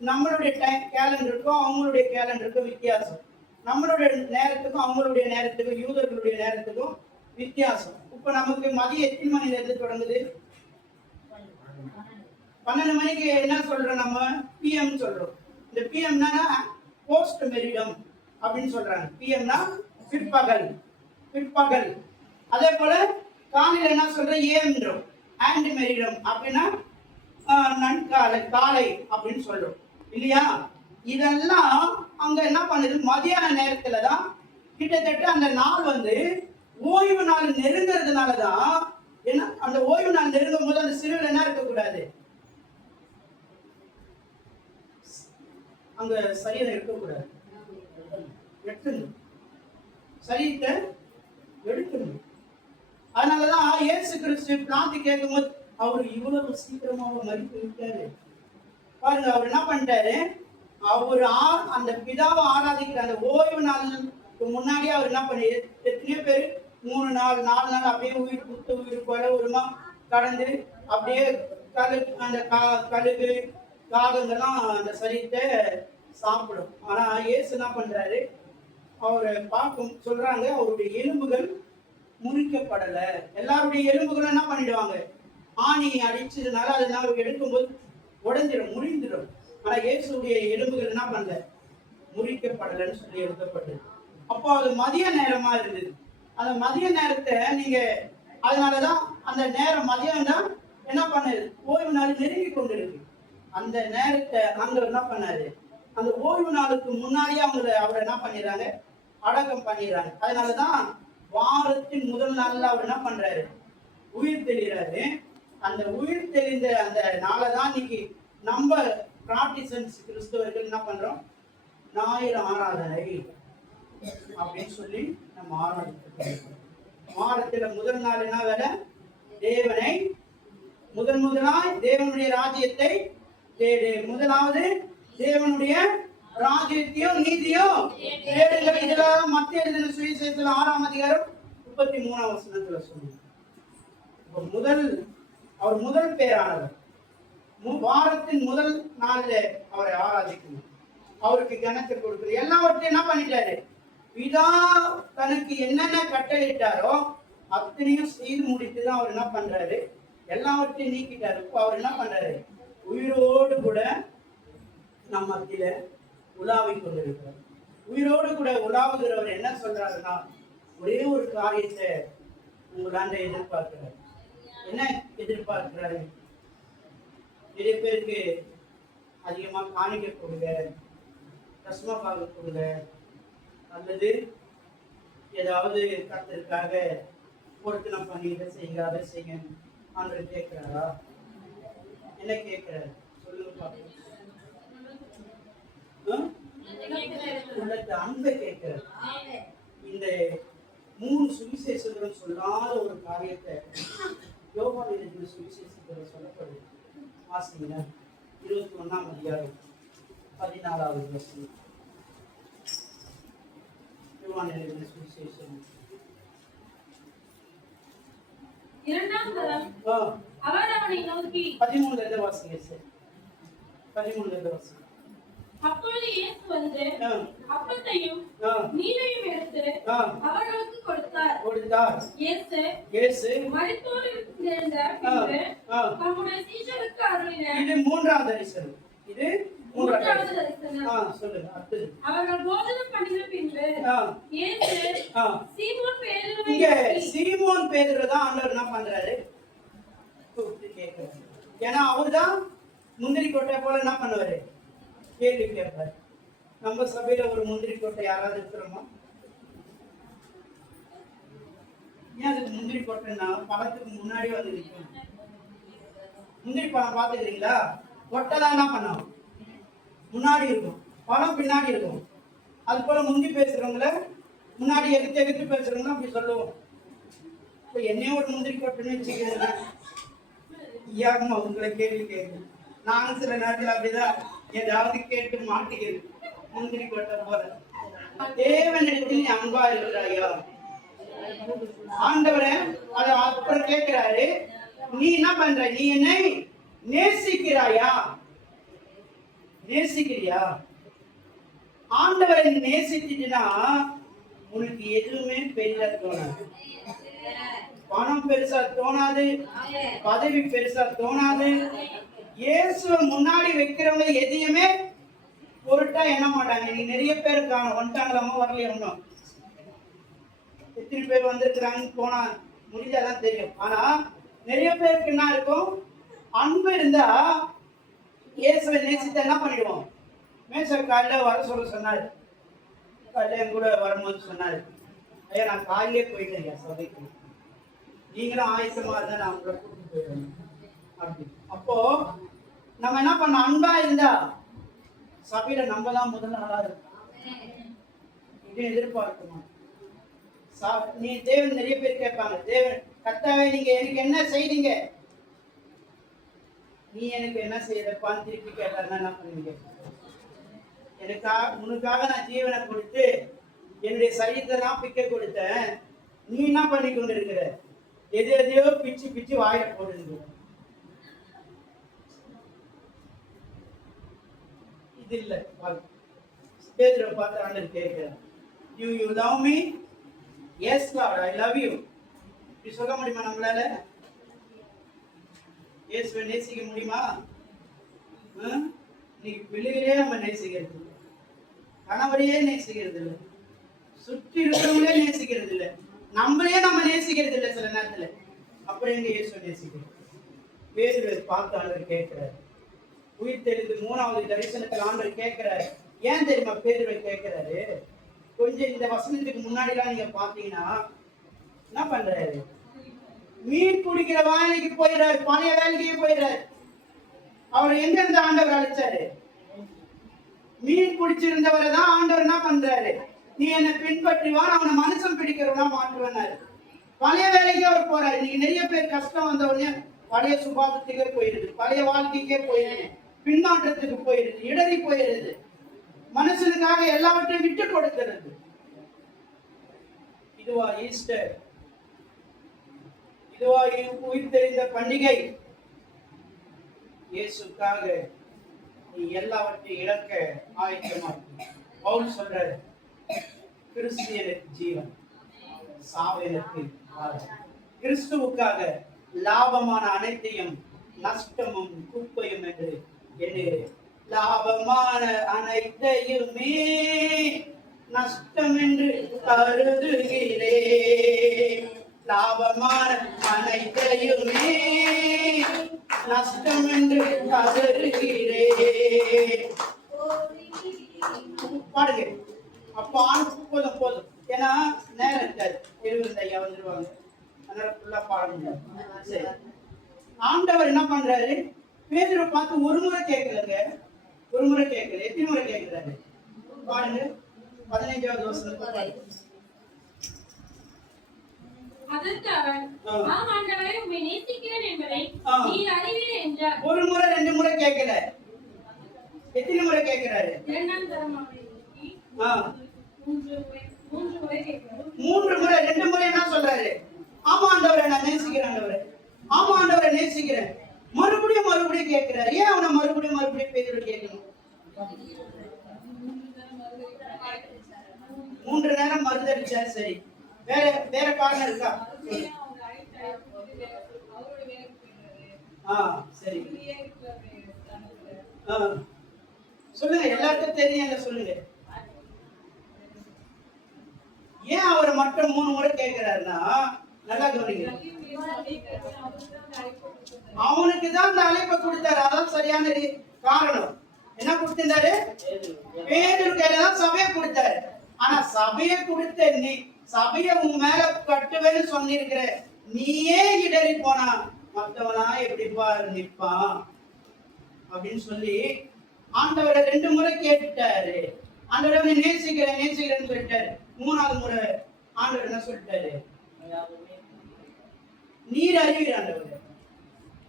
நம்மளுடைய டைம் கேலண்டருக்கும் அவங்களுடைய கேலண்டருக்கும் வித்தியாசம். நம்மளுடைய நேரத்துக்கும் அவங்களுடைய நேரத்துக்கும் யூதர்களுடைய நேரத்துக்கும் வித்தியாசம். இப்ப நமக்கு மதியம் எத்தனை மணில இருந்து தொடங்குது? 12 மணிக்கு என்ன சொல்றோம், நம்ம PM சொல்றோம். இந்த பிஎம்னா போஸ்ட் மெரிடம் அப்படின்னு சொல்றாங்க. பிஎம்னா பிற்பகல், பிற்பகல். அதே போல காலையில் என்ன சொல்ற ஏன்றோம், ஆண்ட் மெரிடம் அப்படின்னா நன்காலை, காலை அப்படின்னு சொல்றோம் இல்லையா? இதெல்லாம் அங்க என்ன பண்ணுது, மதியான நேரத்துல தான் கிட்டத்தட்ட அந்த நாள் வந்து ஓய்வு நாள் நெருங்கிறதுனாலதான் என்ன, அந்த ஓய்வு நாள் நெருங்கும் போது அந்த சிறுவில் என்ன இருக்கக்கூடாது, அங்க சரீரம் இருக்கக்கூடாது, எடுக்கணும், சரீரத்தை எடுக்கணும். அதனாலதான் இயேசு கிறிஸ்து பிரார்த்தி கேட்கும் போது அவரு இவ்வளவு சீக்கிரமாக மறித்து விட்டாரு பாருங்க. அவர் என்ன பண்ணிட்டாரு, அவர் அந்த பிதாவை ஆராதிக்கிற அந்த ஓய்வு நாளுக்கு முன்னாடியே அவர் என்ன பண்ணி, எத்தனையோ பேர் 3 நாள் 4 நாள் அப்படியே உயிர் குத்து உயிர் போல ஒருமா கடந்து அப்படியே அந்த கழுகு காகங்கள்லாம் அந்த சரீரத்தை சாப்பிடும். ஆனா இயேசு என்ன பண்றாரு, அவரை பார்க்கும் சொல்றாங்க அவருடைய எலும்புகள் முறிக்கப்படல. எல்லாருடைய எலும்புகளும் என்ன பண்ணிடுவாங்க, ஆணி அடிச்சதுனால அதனால எடுக்கும்போது உடைஞ்சிடும், முறிந்துடும். ஆனா இயேசுடைய எலும்புகள் என்ன பண்ணல, முறிக்கப்படலன்னு சொல்லி எழுதப்பட்டது. அப்போ அது மதிய நேரமா இருந்தது. அந்த மதிய நேரத்தை நீங்க, அதனாலதான் அந்த நேரம் மதியம் தான் என்ன பண்ணது, ஓய்வு நாள் நெருங்கி கொண்டு இருக்கு. அந்த நேரத்தை அங்க என்ன பண்ணாரு, அந்த ஓய்வு நாளுக்கு முன்னாடியே அவர் என்ன பண்ணிடுறாங்க, அடக்கம் பண்ணிடுறாங்க. அதனாலதான் வாரத்தின் முதல் நாள்ல அவர் என்ன பண்றாரு, உயிர் தெளிறாரு. அந்த உயிர் தெளிந்த அந்த நாளை தான் இன்னைக்கு நம்ம பிரார்டிசன்ஸ் கிறிஸ்தவர்கள் என்ன பண்றோம், ஞாயிறு ஆராதனை அப்படின்னு சொல்லி நம்ம ஆராதிக்கிறோம். வாரத்துல முதல் நாள் என்ன வேலை, தேவனை முதலாய் தேவனுடைய ராஜ்யத்தை தேடு. முதலாவது தேவனுடைய ராஜ்யத்தையும் நீதியும் தேடுங்கள். இதெல்லாம் மத்திய எழுதின சுவிசேஷத்துல 6ஆம் அதிகாரம் 33ஆம் வசனத்துல சொன்னார். அவர் முதல் பேரானவர். வாரத்தின் முதல் நாள்ல அவரை ஆராதிக்கணும், அவருக்கு கணக்கு கொடுக்குறது. எல்லாவற்றையும் என்ன பண்ணிட்டாரு, பிதா தனக்கு என்னென்ன கட்டளையிட்டாரோ அத்தனையும் செய்து முடித்துதான் அவர் என்ன பண்றாரு, எல்லாவற்றையும் நீக்கிட்டாரு. இப்போ அவர் என்ன பண்றாரு, உயிரோடு கூட நம்ம மத்தியில உலாவி கொண்டிருக்கிறார். உயிரோடு கூட உலாவுகிறவர் என்ன சொல்றாருன்னா, ஒரே ஒரு காரியத்தை உங்களாண்ட எதிர்பார்க்கிறார். என்ன எதிர்பார்க்கிறாரு, நிறைய பேருக்கு அதிகமா காணிக்க கொடுங்க, தஸ்மா பாக கொடுங்க, அல்லது ஏதாவது கருத்திற்காக பொருத்தனம் பண்ணி இதை செய்யுங்க அதை செய்யுங்க ஆண்டு கேட்கிறாரா? என்ன கேட்கிறாரு சொல்லுங்க. அன்பை கேட்கிறார். இந்த 3 சுவிசேஷங்களும் சொல்லாத ஒரு காரியத்தை யோவான் எழுதின சுவிசேஷத்துல சொல்லப்படுது. வாசிங்க 21ஆம் அதிகாரம் 14வது வசனம். யோவான் எழுதின சுவிசேஷம் 2ஆம் தரம் அவர் அவனை நோக்கி 13ல வாசிங்க சார். 13ல வாசிங்க. அப்பொழுது இயேசு வந்து அப்பத்தையும் மீனையும் எடுத்து அவர்களுக்கு கொடுத்தார். இயேசு மரித்தோர் எழுந்த பின்பு தம்முடைய சீஷருக்கு அருளினார். இது 3வது தரிசனம். இது 3வது தரிசனம். சொல்லுங்க அடுத்து. அவர்கள் போஜனம் பண்ணின பின்பு இயேசு சீமோன் பேதுருவை, இங்க சீமோன் பேதுரு தான் ஆண்டவர் என்ன பண்றாரு, கூப்பிட்டு கேட்கிறாரு. ஏன்னா அவர்தான் முந்திரி கொட்டை போல என்ன பண்ணுவாரு, கேள்வி கேட்பாரு. நம்ம சபையில ஒரு முந்திரி கொட்டை யாராவது இருக்கிறோமா? ஏன் அதுக்கு முந்திரி கொட்டைன்னா பழத்துக்கு முன்னாடி வந்து நிற்கும். முந்திரி பழம் பார்த்துக்கிறீங்களா? கொட்டை தான் என்ன பண்ணும், முன்னாடி இருக்கும், பழம் பின்னாடி இருக்கும். அது போல முந்தி பேசுறவங்கள முன்னாடி எதிர்த்து பேசுறவங்க அப்படி சொல்லுவோம். இப்போ என்னையும் ஒரு முந்திரி கொட்டைன்னு வச்சுக்கிறேன், ஐயாமா உங்களை கேள்வி கேட்குறேன். நானும் சில நேரத்தில் அப்படிதான் ஏதாவது கேட்டு மாட்டிக்கிறது, முந்திரி கொட்டை போற. தேவனிடத்தில் அன்பா இருக்கிறாயா ஆண்டவரே? அதை அப்புறம் கேட்கிறாரு, நீ என்ன பண்ற, நீ என்னை நேசிக்கிறாயா? நேசிக்கிறியா? ஆண்டவரை நேசிச்சுட்டுனா உனக்கு எதுவுமே பெரிதா தோணாது. பணம் பெருசா தோணாது, பதவி பெருசா தோணாது. இயேசுவை முன்னாடி வைக்கிறவங்க எதையுமே பொருட்டா என்ன மாட்டாங்க. நீ நிறைய பேர் இருக்காங்க, வந்துட்டாங்களாமா வரலையா இன்னும், எத்தனை பேர் வந்திருக்கிறாங்கன்னு போனா முடிஞ்சாதான் தெரியும். ஆனா நிறைய பேருக்கு என்ன இருக்கும், அன்பு இருந்தா இயேசுவை நேசித்த என்ன பண்ணிடுவோம். மேசர் காலையில வர சொன்னாரு, காலையில என் கூட வரும்போது சொன்னாரு, ஐயா நான் காலையிலே போயிட்டேன் ஐயா சபைக்கு, நீங்களும் ஆயத்தமா இருந்தா நான் உங்களை கூட்டிட்டு போயிடுவேன் அப்படி. அப்போ நம்ம என்ன பண்ண, அன்பா இருந்தா சபையில நம்ம தான் முதல் ஆளா இருக்கும். இது எதிர்பார்க்கணும். நீ தேவன் நிறைய பேர் கேட்பாங்க, தேவன் கர்த்தாவே நீங்க எனக்கு என்ன செய்தீங்க, நீ எனக்கு என்ன செய்யறப்பான்னு திருப்பி கேட்டாருன்னா என்ன பண்ணுவீங்க. உனக்காக நான் ஜீவனை கொடுத்து என்னுடைய சரீரத்தை தான் பிக்க கொடுத்தேன், நீ என்ன பண்ணி கொண்டு இருக்கிற, எதையோ பிச்சு பிச்சு வாயில போடுங்க. இது இல்ல. பேதுருவை பார்த்து ஆண்டவர் கேட்கிறார், you love me? Yes Lord, I love you. இப்படி சொல்ல முடியுமா நம்மளால? இயேசுவை நேசிக்க முடியுமா? இன்னைக்கு பிள்ளைகளே நம்ம நேசிக்கிறது இல்லை, கணவரையே நேசிக்கிறது இல்லை, சுற்றி இருக்கிறவங்களே நேசிக்கிறது இல்லை, நம்மளே நம்ம நேசிக்கிறது இல்லை சில நேரத்துல. அப்புறம் எங்க இயேசுவை நேசிக்கிறது? பேதுருவை பார்த்து ஆண்டவர் கேட்கிறார். உயிர் தெரிந்து 3வது தரிசனத்தில் ஆண்டவர் கேட்கிறாரு. ஏன் தெரியுமா பேதுருவை கேட்கிறாரு? கொஞ்சம் இந்த வசனத்துக்கு முன்னாடிலாம் நீங்க பாத்தீங்கன்னா என்ன பண்றாரு, மீன் பிடிக்கிற வேலைக்கு போயிடுறாரு, பழைய வேலைக்கு போயிடுறாரு. அவர் எங்க இருந்து ஆண்டவர் அழைச்சாரு? மீன் பிடிச்சிருந்தவரை தான் ஆண்டவர் என்ன பண்றாரு, நீ என்னை பின்பற்றிவான், அவனை மனுஷன் பிடிக்கிறவனா மாற்றுவனாரு. பழைய வேலைக்கு அவர் போறாரு. இன்னைக்கு நிறைய பேர் கஷ்டம் வந்த உடனே பழைய சுபாவத்துக்கே போயிடுது, பழைய வாழ்க்கைக்கே போயிடுது, பின்மாற்றத்துக்கு போயிடுது, இடறி போயிடுது, மனுஷனுக்காக எல்லாவற்றையும் விட்டு கொடுக்கிறது. இதுவா ஈஸ்டர்? இதுவா உயிர் தெரிந்த பண்டிகை? இயேசுக்காக நீ எல்லாவற்றையும் இழக்க ஆயத்தமாக்கு. பவுல் சொல்றாரு, கிறிஸ்தியனுக்கு ஜீவன், சாவனுக்கு கிறிஸ்துவுக்காக லாபமான அனைத்தையும் நஷ்டமும் குப்பையும் என்று எண்ணுகிறேன். லாபமான அனைத்தையுமே நஷ்டம் என்று கருதுகிறேன். லாபமான அனைத்தையுமே நஷ்டம் என்று கருதுகிறேன். பாடுங்க. அப்போ போதும் போதும், ஏன்னா நேரம் இருக்காது. 20 ஐயா வந்துருவாங்க, அதனால ஃபுல்லா பாட முடியாது. சரி, ஆண்டவர் என்ன பண்றாரு, பேதுருவை பார்த்து ஒரு முறை கேட்கலங்க, ஒரு முறை கேட்கல, எத்தனை முறை கேட்கிறாரு பாருங்க. 15வது வசனத்துல அதற்கு அவன், ஆம் ஆண்டவரே, உம்மை நேசிக்கிறேன் என்பதை நீர் அறிவீர் என்றார். ஒரு முறை 2 முறை கேட்கல, எத்தனை முறை கேட்கிறாரு? 2ஆம் தரமாக 3 முறை கேட்கிறாரு. 3 முறை. 2 முறை என்ன சொல்றாரு? ஆமா ஆண்டவரை நான் நேசிக்கிறேன் ஆண்டவரே, ஆமா ஆண்டவரை நேசிக்கிறேன். மறுபடியும் மறுபடியும் கேட்கிறாரு. ஏன் அவனை மறுபடியும் மறுபடியும் பேதுரு கேட்கணும்? 3 நேரம் மறுதளிச்சா சரி, வேற காரணம் இருக்கா? சரி சொல்லுங்க, எல்லாருக்கும் தெரியுங்க, சொல்லுங்க. ஏன் அவர் மட்டும் 3 முறை கேட்கிறாருன்னா, நல்லா கவனிங்க, அவனுக்கு தான் அந்த அழைப்பை கொடுத்தாரு. அதான் சரியான காரணம். என்ன கொடுத்திருந்தாரு? பேதுரு கையில தான் சபையை கொடுத்தாரு. ஆனா சபையை கொடுத்த நீ, சபையை உன் மேல கட்டுவேன்னு சொன்னிருக்கிற நீயே இடறி போனா மத்தவனா எப்படிப்பா நிற்பான் அப்படின்னு சொல்லி ஆண்டவரை 2 முறை கேட்டுட்டாரு. ஆண்டவரை நேசிக்கிறேன் நேசிக்கிறேன்னு சொல்லிட்டாரு. 3வது முறை ஆண்டவர் என்ன சொல்லிட்டாரு? நீர் அறிவீர் ஆண்டவர்,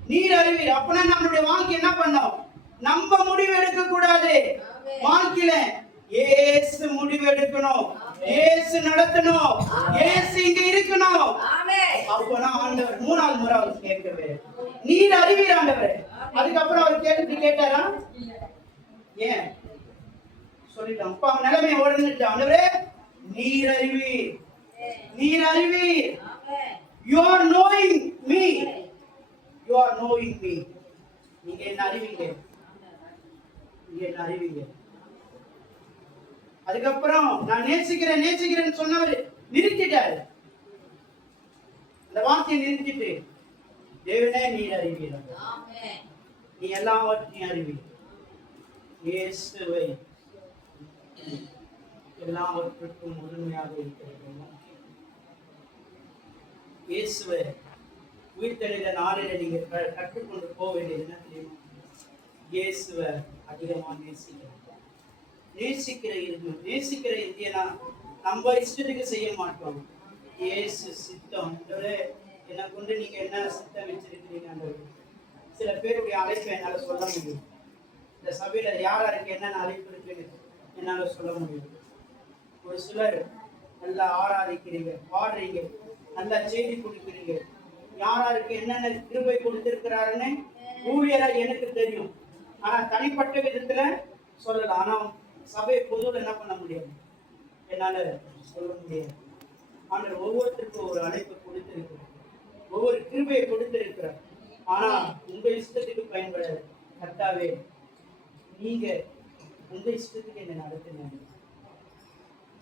நீர் அறிவீர். அப்பனா நம்மளுடைய வாழ்க்கை என்ன பண்ணோம்? நம்ம முடிவு எடுக்க கூடாது. வாழ்க்கையில இயேசு முடிவு எடுக்கணும், இயேசு நடத்தணும், இயேசு இங்க இருக்கணும். அப்பனா ஆண்டவர் 3வது முறை அவர் கேட்கவே, நீர் அறிவீர் ஆண்டவர். அதுக்கப்புறம் அவர் கேட்டாரா? ஏன் சொல்லிட்டான். அப்ப அவன் நிலைமை உடனே ஆண்டவரே நீர் அறிவீர், நீர் அறிவீர். You are knowing me. You are knowing me. நீங்க என்ன அறிவீங்க, நீங்க என்ன அறிவீங்க. அதுக்கப்புறம் நான் நேசிக்கிறேன் நேசிக்கிறேன்னு சொன்னவர் நிறுத்திட்டாரு. அந்த வார்த்தையை நிறுத்திட்டு, தேவனே நீர் அறிவீர், நீ எல்லாவற்றையும் அறிவீர், இயேசுவை எல்லாவற்றுக்கும் முழுமையாக இருக்கிறது. இயேசுவை உயிர்த்தெழுந்த நாளில நீங்க கற்றுக்கொண்டு போக வேண்டியது என்ன தெரியுமா? இயேசுவை அதிகமா நேசிக்கிற இந்தியனா நம்ம இஷ்டத்துக்கு செய்ய மாட்டோம். இயேசு சித்தம் என்னை கொண்டு நீங்க என்ன சித்தம் வச்சிருக்கிறீங்க. சில பேருடைய அழைப்பை என்னால சொல்ல முடியும். இந்த சபையில யாருக்கு என்னென்ன அழைப்பு இருக்குன்னு என்னால சொல்ல முடியும். ஒரு சிலர் நல்லா ஆராதிக்கிறீங்க, பாடுறீங்க, நல்லா செய்தி கொடுக்குறீங்க. யாருக்கு என்னென்ன கிருபை கொடுத்திருக்கிறாருன்னு ஊழியரா எனக்கு தெரியும். ஆனா தனிப்பட்ட விதத்துல சொல்லலாம். ஆனா சபை பொதுவில் என்ன பண்ண முடியாது, என்னால சொல்ல முடியாது. ஆனால் ஒவ்வொருத்தருக்கும் ஒரு அழைப்பு கொடுத்திருக்கிறார், ஒவ்வொரு கிருபையை கொடுத்திருக்கிறார். ஆனா உங்க இஷ்டத்துக்கு பயன்பட கர்த்தாவே நீங்க உங்க இஷ்டத்துக்கு என்ன நடத்தினீங்க.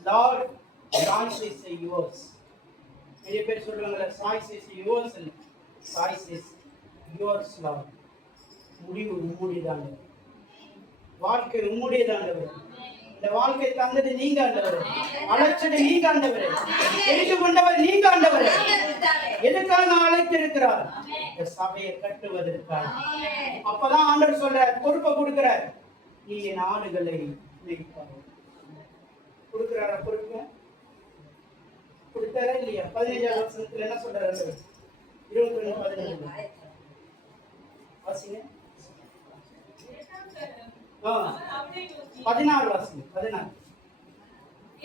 Lord, choice is yours. நிறைய பேர் சொல்றாங்கல்ல, choice is yours, choice is yours Lord. முடிவு உம்முடையதாங்க, வாழ்க்கை உம்முடையதாண்டவர். இந்த வாழ்க்கை தந்தது நீங்க ஆண்டவர், அழைச்சது நீங்க ஆண்டவர், தெரிந்து கொண்டவர் நீங்க ஆண்டவர். எதுக்காக அழைத்திருக்கிறார்? இந்த சபையை கட்டுவதற்காக. அப்பதான் ஆண்டவர் சொல்ற பொறுப்பை கொடுக்கிறார், நீ என் ஆடுகளை மேய்ப்பாய். கொடுக்கிறாரா பொறுப்பு? கொடுத்தாரா இல்லையா? 15ஆம் வசனத்துல என்ன சொல்றாரு? 21:15 வாசிங்க. 16 வாசிங்க. 16.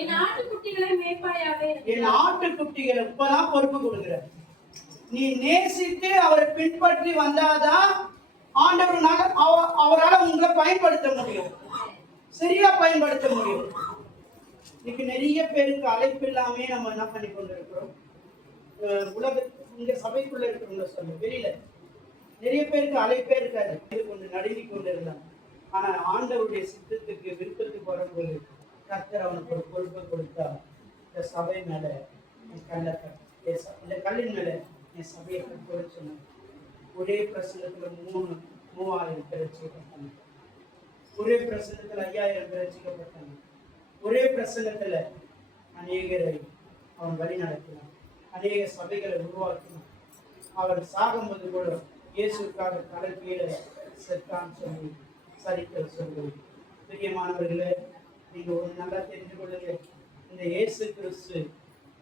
என் ஆட்டுக்குட்டிகளை மேய்ப்பாயாக. என் ஆட்டுக்குட்டிகளை இப்பதான் பொறுப்பு கொடுக்கிறார். நீ நேசித்து அவரை பின்பற்றி வந்தாதான் ஆண்டவர்னால அவரால் உங்களை பயன்படுத்த முடியும், சரியா பயன்படுத்த முடியும். இன்னைக்கு நிறைய பேருக்கு அழைப்பு இல்லாமே நம்ம என்ன பண்ணி கொண்டு இருக்கிறோம். இங்க சபைக்குள்ள இருக்கிறவங்க சொல்ல, வெளியில நிறைய பேருக்கு அழைப்பே இருக்காது, கொண்டு நடுங்கி கொண்டு இருந்தாங்க. ஆனா ஆண்டவருடைய சித்தத்துக்கு விருப்பத்துக்கு வரும்போது கர்த்தர் அவனுக்கு ஒரு பொறுப்பை கொடுத்தா, இந்த சபை மேல இந்த கல்லின் மேல என் சபையை கட்டுன்னு சொன்னாங்க. ஒரே பிரசங்கத்துல 3000 பேர் ரட்சிக்கப்பட்டாங்க, ஒரே பிரசங்கத்துல 5000 பேர் ரட்சிக்கப்பட்டாங்க, ஒரே பிரசங்கத்துல அநேகரை அவன் வழி நடத்தினான், அநேக சபைகளை உருவாக்கினான். அவர் சாகும்போது கூட இயேசுக்காக தலை கீழே செத்தான் சொல்லி சரித்திரம் சொல்லுவது. பிரியமானவர்களே, நீங்க ஒன்று நல்லா தெரிந்து கொள்ளுங்க. இந்த இயேசு கிறிஸ்து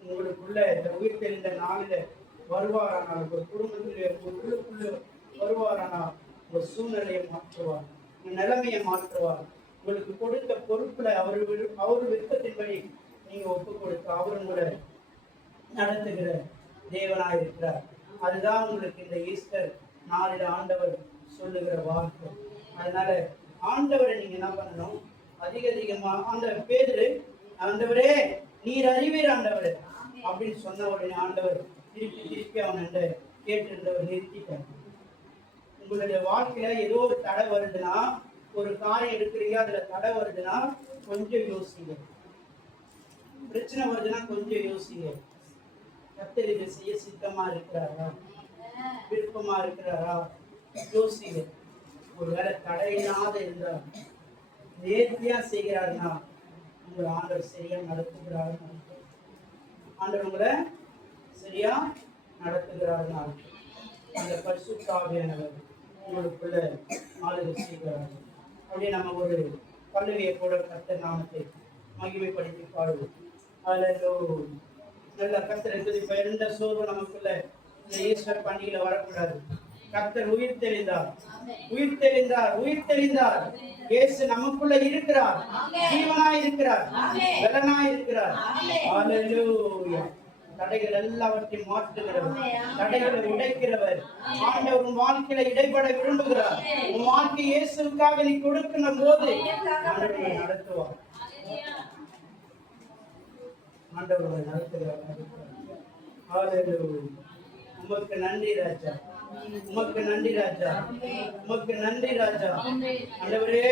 உங்களுக்குள்ள இந்த உயிர் தெரிந்த நாளில வருவாரானால், ஒரு குடும்பத்திலே ஒரு உள்ளுக்குள்ள வருவாரானால் ஒரு சூழ்நிலையை மாற்றுவார், உங்க நிலைமையை மாற்றுவார். உங்களுக்கு கொடுத்த பொறுப்புல அவர் விருப்பத்தின்படி நீங்க ஒப்பு கொடுத்து அவர் உங்களை நடத்துகிற தேவனாய் இருக்கிறார். அதுதான் உங்களுக்கு இந்த ஈஸ்டர் நாளில ஆண்டவர் சொல்லுகிற வார்த்தை. அதனால ஆண்டவரை நீங்க என்ன பண்ணணும், அதிகமா அந்த பேரு ஆண்டவரே நீர் அறிவீர் ஆண்டவர் அப்படின்னு சொன்ன உடனே ஆண்டவர் திருப்பி அவன் கேட்டிருந்தவர் நிறுத்திட்டார். உங்களுடைய வாழ்க்கையில ஏதோ ஒரு தடை வருதுன்னா, ஒரு காரியம் எடுக்கிறீங்க அதுல தடை வருதுன்னா கொஞ்சம் யோசிங்க, பிரச்சனை வருதுன்னா கொஞ்சம் யோசிங்க. கர்த்தர் இதை செய்ய சித்தமா இருக்கிறாரா, விருப்பமா இருக்கிறாரா யோசிங்க. ஒருவேளை தடையில்லாத இருந்தா நேர்த்தியா செய்கிறாருன்னா உங்களை ஆண்டவர் சரியா நடத்துகிறாருன்னு, ஆண்டவர் உங்களை சரியா நடத்துகிறாருன்னா அந்த பரிசுத்த ஆவியானவர் உங்களுக்குள்ள ஆளுகை செய்கிறார். அப்படியே நம்ம ஒரு பல்லுவையை போட கர்த்தர் நாமத்தை மகிமைப்படுத்தி பாடுவோம். அதுல நல்ல கர்த்தர் இப்ப எந்த சோர்வு நமக்குள்ள இந்த ஈஸ்டர் பண்டிகையில வரக்கூடாது. கர்த்தர் உயிர் தெளிந்தார், உயிர் தெளிந்தார், உயிர் தெளிந்தார். இயேசு நமக்குள்ள இருக்கிறார், ஜீவனாய் இருக்கிறார், பலனாய் இருக்கிறார். ஹல்லேலூயா. தடைகள் எல்லாவற்றையும் மாற்றுகிறவர், தடைகளை உடைக்கிறவர். ஆண்டவர் உன் வாழ்க்கையில இடைப்பட விரும்புகிறார். உன் வாழ்க்கை இயேசுக்காக நீ கொடுக்கிற போது ஆண்டவர் நடத்துவார், ஆண்டவர் நடத்துகிறார். ஹல்லேலூயா. உங்களுக்கு நன்றி ராஜா. உமக்கு நன்றி ராஜா, உமக்கு நன்றி ராஜா. ஆண்டவரே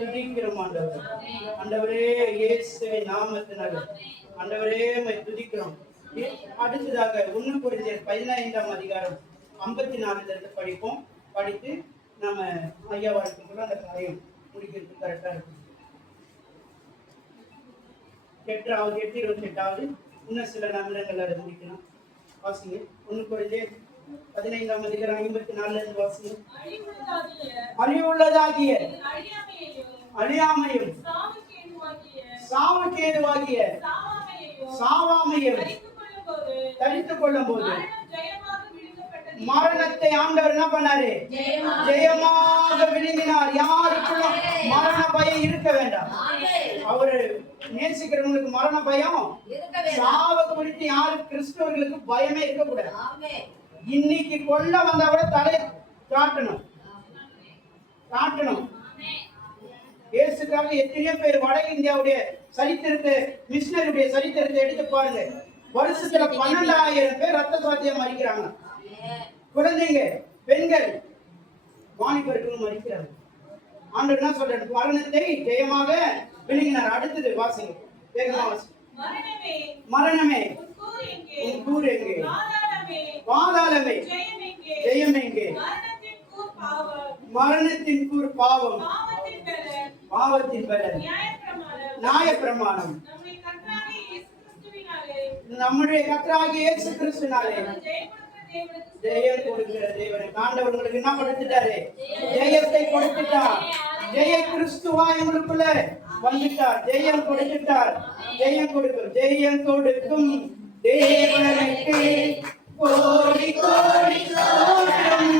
துதிக்கிறோம் ஆண்டவர். ஆண்டவரே இயேசுவின் நாமத்தினால ஆண்டவரே துதிக்கிறோம். அடுத்ததாக 1 கொரிந்தியர் 15ஆம் அதிகாரம் 54 படிப்போம். படித்து நாம ஐயா வாழ்க்கைக்குள்ள அந்த காரியம் முடிக்கிறதுக்கு கரெக்டா இருக்கும். 8:28 இன்னும் சில நிமிடங்கள் அதை முடிக்கலாம். வாசிங்க. 1 கொரிந்தியர் 15ஆம் அதிகாரம் 54 வாசிங்க. அழிவுள்ளதாகிய அழியாமையும் சாவுக்கேதுவாகிய சாவாமையும் தரித்துக் கொள்ளும் போது மரணத்தை ஆண்டவர் என்ன பண்ணாரு? ஜெயமாக விழுங்கினார். யாருக்குள்ளும் மரண பயம் இருக்க வேண்டாம். அவரு நேசிக்கிறவங்களுக்கு மரண பயம், சாவ குறித்து யாரு கிறிஸ்தவர்களுக்கு பயமே இருக்கக்கூடாது. இன்னைக்கு கொல்ல வந்தா கூட தலை காட்டணும். இயேசுக்காக எத்தனையோ பேர் வட இந்தியாவுடைய சரித்திரத்தை, மிஷினரியுடைய சரித்திரத்தை எடுத்து பாருங்க. வருஷத்துல 12,000 பேர் ரத்த சாத்தியம் மறிக்கிறாங்க. குழந்தைங்க, பெண்கள், வாலிபர்களும் மறிக்கிறாங்க. ஆண்டவர் என்ன சொல்றாரு? மரணத்தை ஜெயமாக விழுங்கினார். அடுத்தது வாசிங்க, வேகமா வாசிங்க. மரணமே உன் கூர் எங்கே? பாதாளமே ஜெயம் எங்கே? மரணத்தின் கூர் பாவம், பாவத்தின் பலன் நியாயப்பிரமாணம். நம்முடைய கர்த்தராகிய இயேசு கிறிஸ்துவினாலே ஜெயம் கொடுக்கிற தேவனை ஆண்டவர் உங்களுக்கு என்ன கொடுத்துட்டாரு? ஜெயத்தை கொடுத்துட்டார். ஜெய கிறிஸ்துவா எங்களுக்குள்ள வந்துட்டார். ஜெயம் கொடுத்துட்டார். ஜெயம் கொடுக்கும் தேவனுக்கு கோடி கோடி ஸ்தோத்திரம்.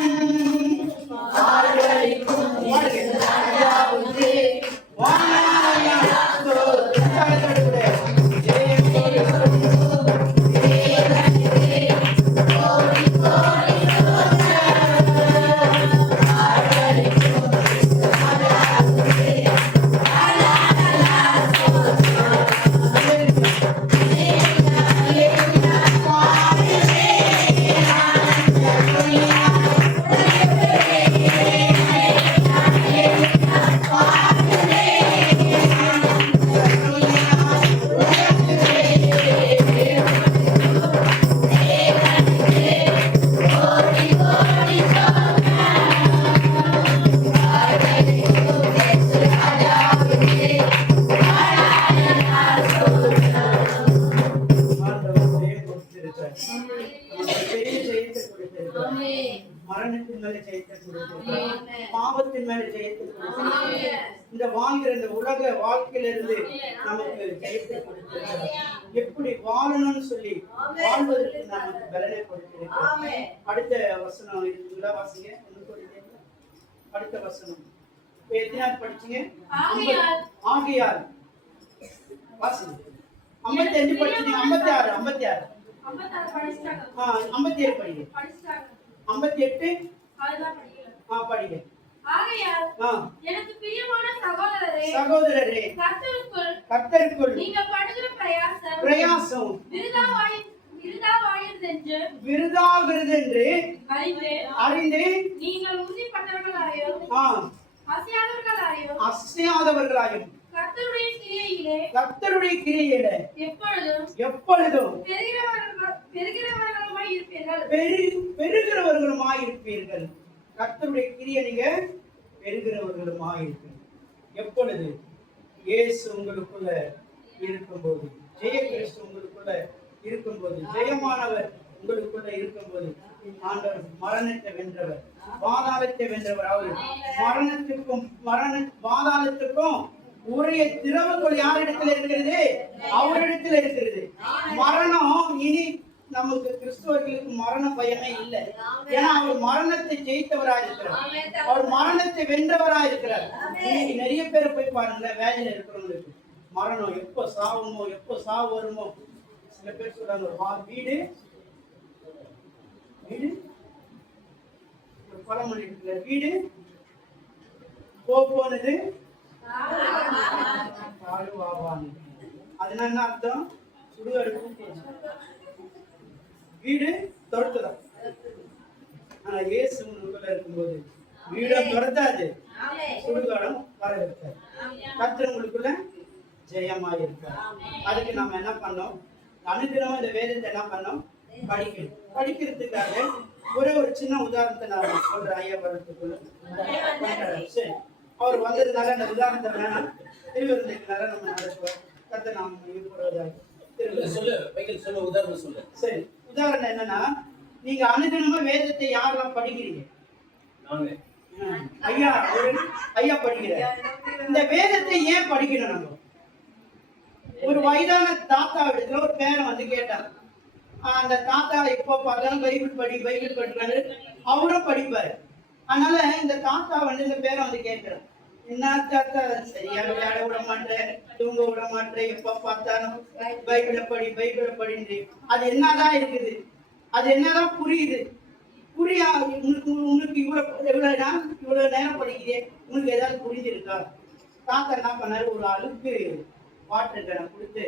மரணத்தின் மேல ஜெயத்தை கொடுத்திருக்கிறார். பாவத்தின் மேல ஜெயத்தை கொடுத்திருக்கிறார். இந்த வாழ்கிற இந்த உலக வாழ்க்கையிலிருந்து நமக்கு ஜெயத்தை கொடுத்திருக்கிறார். எப்படி வாழணும்னு சொல்லி வாழ்வதற்கு நமக்கு பலனை கொடுத்திருக்கிறார். அடுத்த வசனம் இருக்குங்களா? வாசிங்க. அடுத்த வசனம் எத்தனாவது படிச்சீங்க? ஆகையால் வாசிங்க. 55 படிச்சீங்க. 56 57 படிங்க. 58 படிங்க. ஆகையால் எனக்கு பிரியமான சகோதரரே கர்த்தருக்குள் நீங்கள் படுகிற பிரயாசம் விருதாகிறது என்று அறிந்து நீங்கள் உறுதிப்பட்டவர்களாயும் அசையாதவர்களாயும் கர்த்தருடைய கிரியையிலே எப்பொழுதும் பெருகிறவர்களுமாய் இருப்பீர்கள். கர்த்தருடைய கிரியை நீங்க பெருகிறவர்களுமாய் இருப்பீர்கள். எப்பொழுது? இயேசு உங்களுக்குள்ள இருக்கும்போது, ஜெய கிறிஸ்து உங்களுக்குள்ள இருக்கும்போது, ஜெயமானவர் உங்களுக்குள்ள இருக்கும்போது. ஆண்டவர் மரணத்தை வென்றவர், பாதாளத்தை வென்றவர். அவர் பாதாளத்துக்கும் உரிய திறவுகள் யாரிடத்துல இருக்கிறது? அவரிடத்துல இருக்கிறது. மரணம் இனி நமக்கு கிறிஸ்தவர்களுக்கு மரண பயமே இல்லை. ஏன்னா அவர் மரணத்தை ஜெயித்தவராக இருக்கிறார். அவர் மரணத்தை வென்றவராக இருக்கிறார். இன்னைக்கு நிறைய பேரை போய் பாருங்களேன், வேலையில இருக்கிறவங்களுக்கு மரணம் எப்போ சாவுமோ, எப்போ சாவு வருமோ. சில பேர் சொல்றாங்க, வீடு ஒரு பழமொழி இருக்குல்ல, வீடு போனது அதனால என்ன அர்த்தம்? சுடுகாடு வீடு தொடுத்துதான். ஆனா இயேசு உங்களுக்குள்ள இருக்கும்போது வீடம் துரத்தாது, சுடுகாடும் வர இருக்காது. கர்த்தர் உங்களுக்குள்ள ஜெயமா இருக்கார். அதுக்கு நம்ம என்ன பண்ணோம்? அனுதினமும் இந்த வேதத்தை என்ன பண்ணோம்? படிக்கணும். படிக்கிறதுக்காக ஒரே ஒரு சின்ன உதாரணத்தை நான் சொல்றேன். ஐயா வரத்துக்குள்ள சரி, அவர் வந்ததுனால அந்த உதாரணத்தை வேணாம், திருவிருந்துக்குனால நம்ம நடத்துவோம். கர்த்தர் நாம் சொல்லு உதாரணம் சொல்லு. சரி, உதாரணம் என்னன்னா, நீங்க அனுதினமா வேதத்தை யாரெல்லாம் படிக்கிறீங்க? ஐயா படிக்கிறார். இந்த வேதத்தை ஏன் படிக்கணும்? நம்ம ஒரு வயதான தாத்தா இடத்துல ஒரு பேரன் வந்து கேட்டார். அந்த தாத்தா எப்போ பார்த்தாலும் பைபிள் படிக்கிறாரு, அவரும் படிப்பாரு. அதனால இந்த தாத்தா வந்து இந்த பேரை வந்து கேட்கிறார், என்ன தாத்தா சரியா விளையாட விட மாட்டேன், தூங்க விட மாட்டேன், எப்ப பார்த்தாலும் பைபிளை படின்னு. அது என்னதான் இருக்குது? அது என்னதான் புரியுது? புரியா? உனக்கு இவ்வளவு நேரம் படிக்கிறேன், உனக்கு ஏதாவது புரிஞ்சிருக்கா? தாத்தா என்ன பண்ணாரு, ஒரு அழுக்கு வாட்டர் கேனை கொடுத்து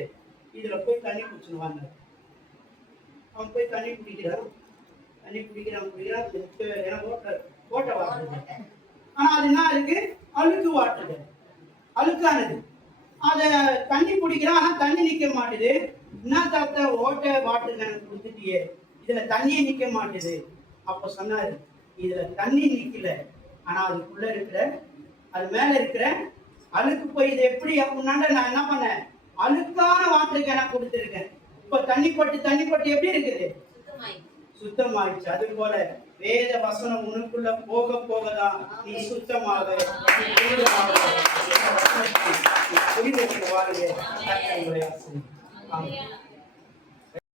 இதுல போய் தண்ணி குடிச்சுடுவாங்க. அவன் போய் தண்ணி குடிக்கிறான். ஓட்ட வாட்டர். ஆனா அது என்ன இருக்கு? அழுக்கு வாட்டர், அழுக்கானது. அத தண்ணி குடிக்கிறான், ஆனா தண்ணி நிக்க மாட்டுது. என்ன தாத்தா ஓட்ட வாட்டர் கேனை கொடுத்துட்டியே, இதுல தண்ணியே நிக்க மாட்டுது. அப்ப சொன்னாரு, இதுல தண்ணி நிக்கல, ஆனா அதுக்குள்ள இருக்கிற, அது மேல இருக்கிற அழுக்கு போய் இது எப்படி அப்படின்னாண்ட நான் என்ன பண்ணேன், அழுக்கான வாட்டர் கேனை கொடுத்துருக்கேன். இப்ப தண்ணி பட்டு எப்படி இருக்குது? சுத்தமாயிடுச்சு. அது போல வேத வசனம் உனக்குள்ள போக போகதான் நீ சுத்தமாக புரிந்து வாழ்க.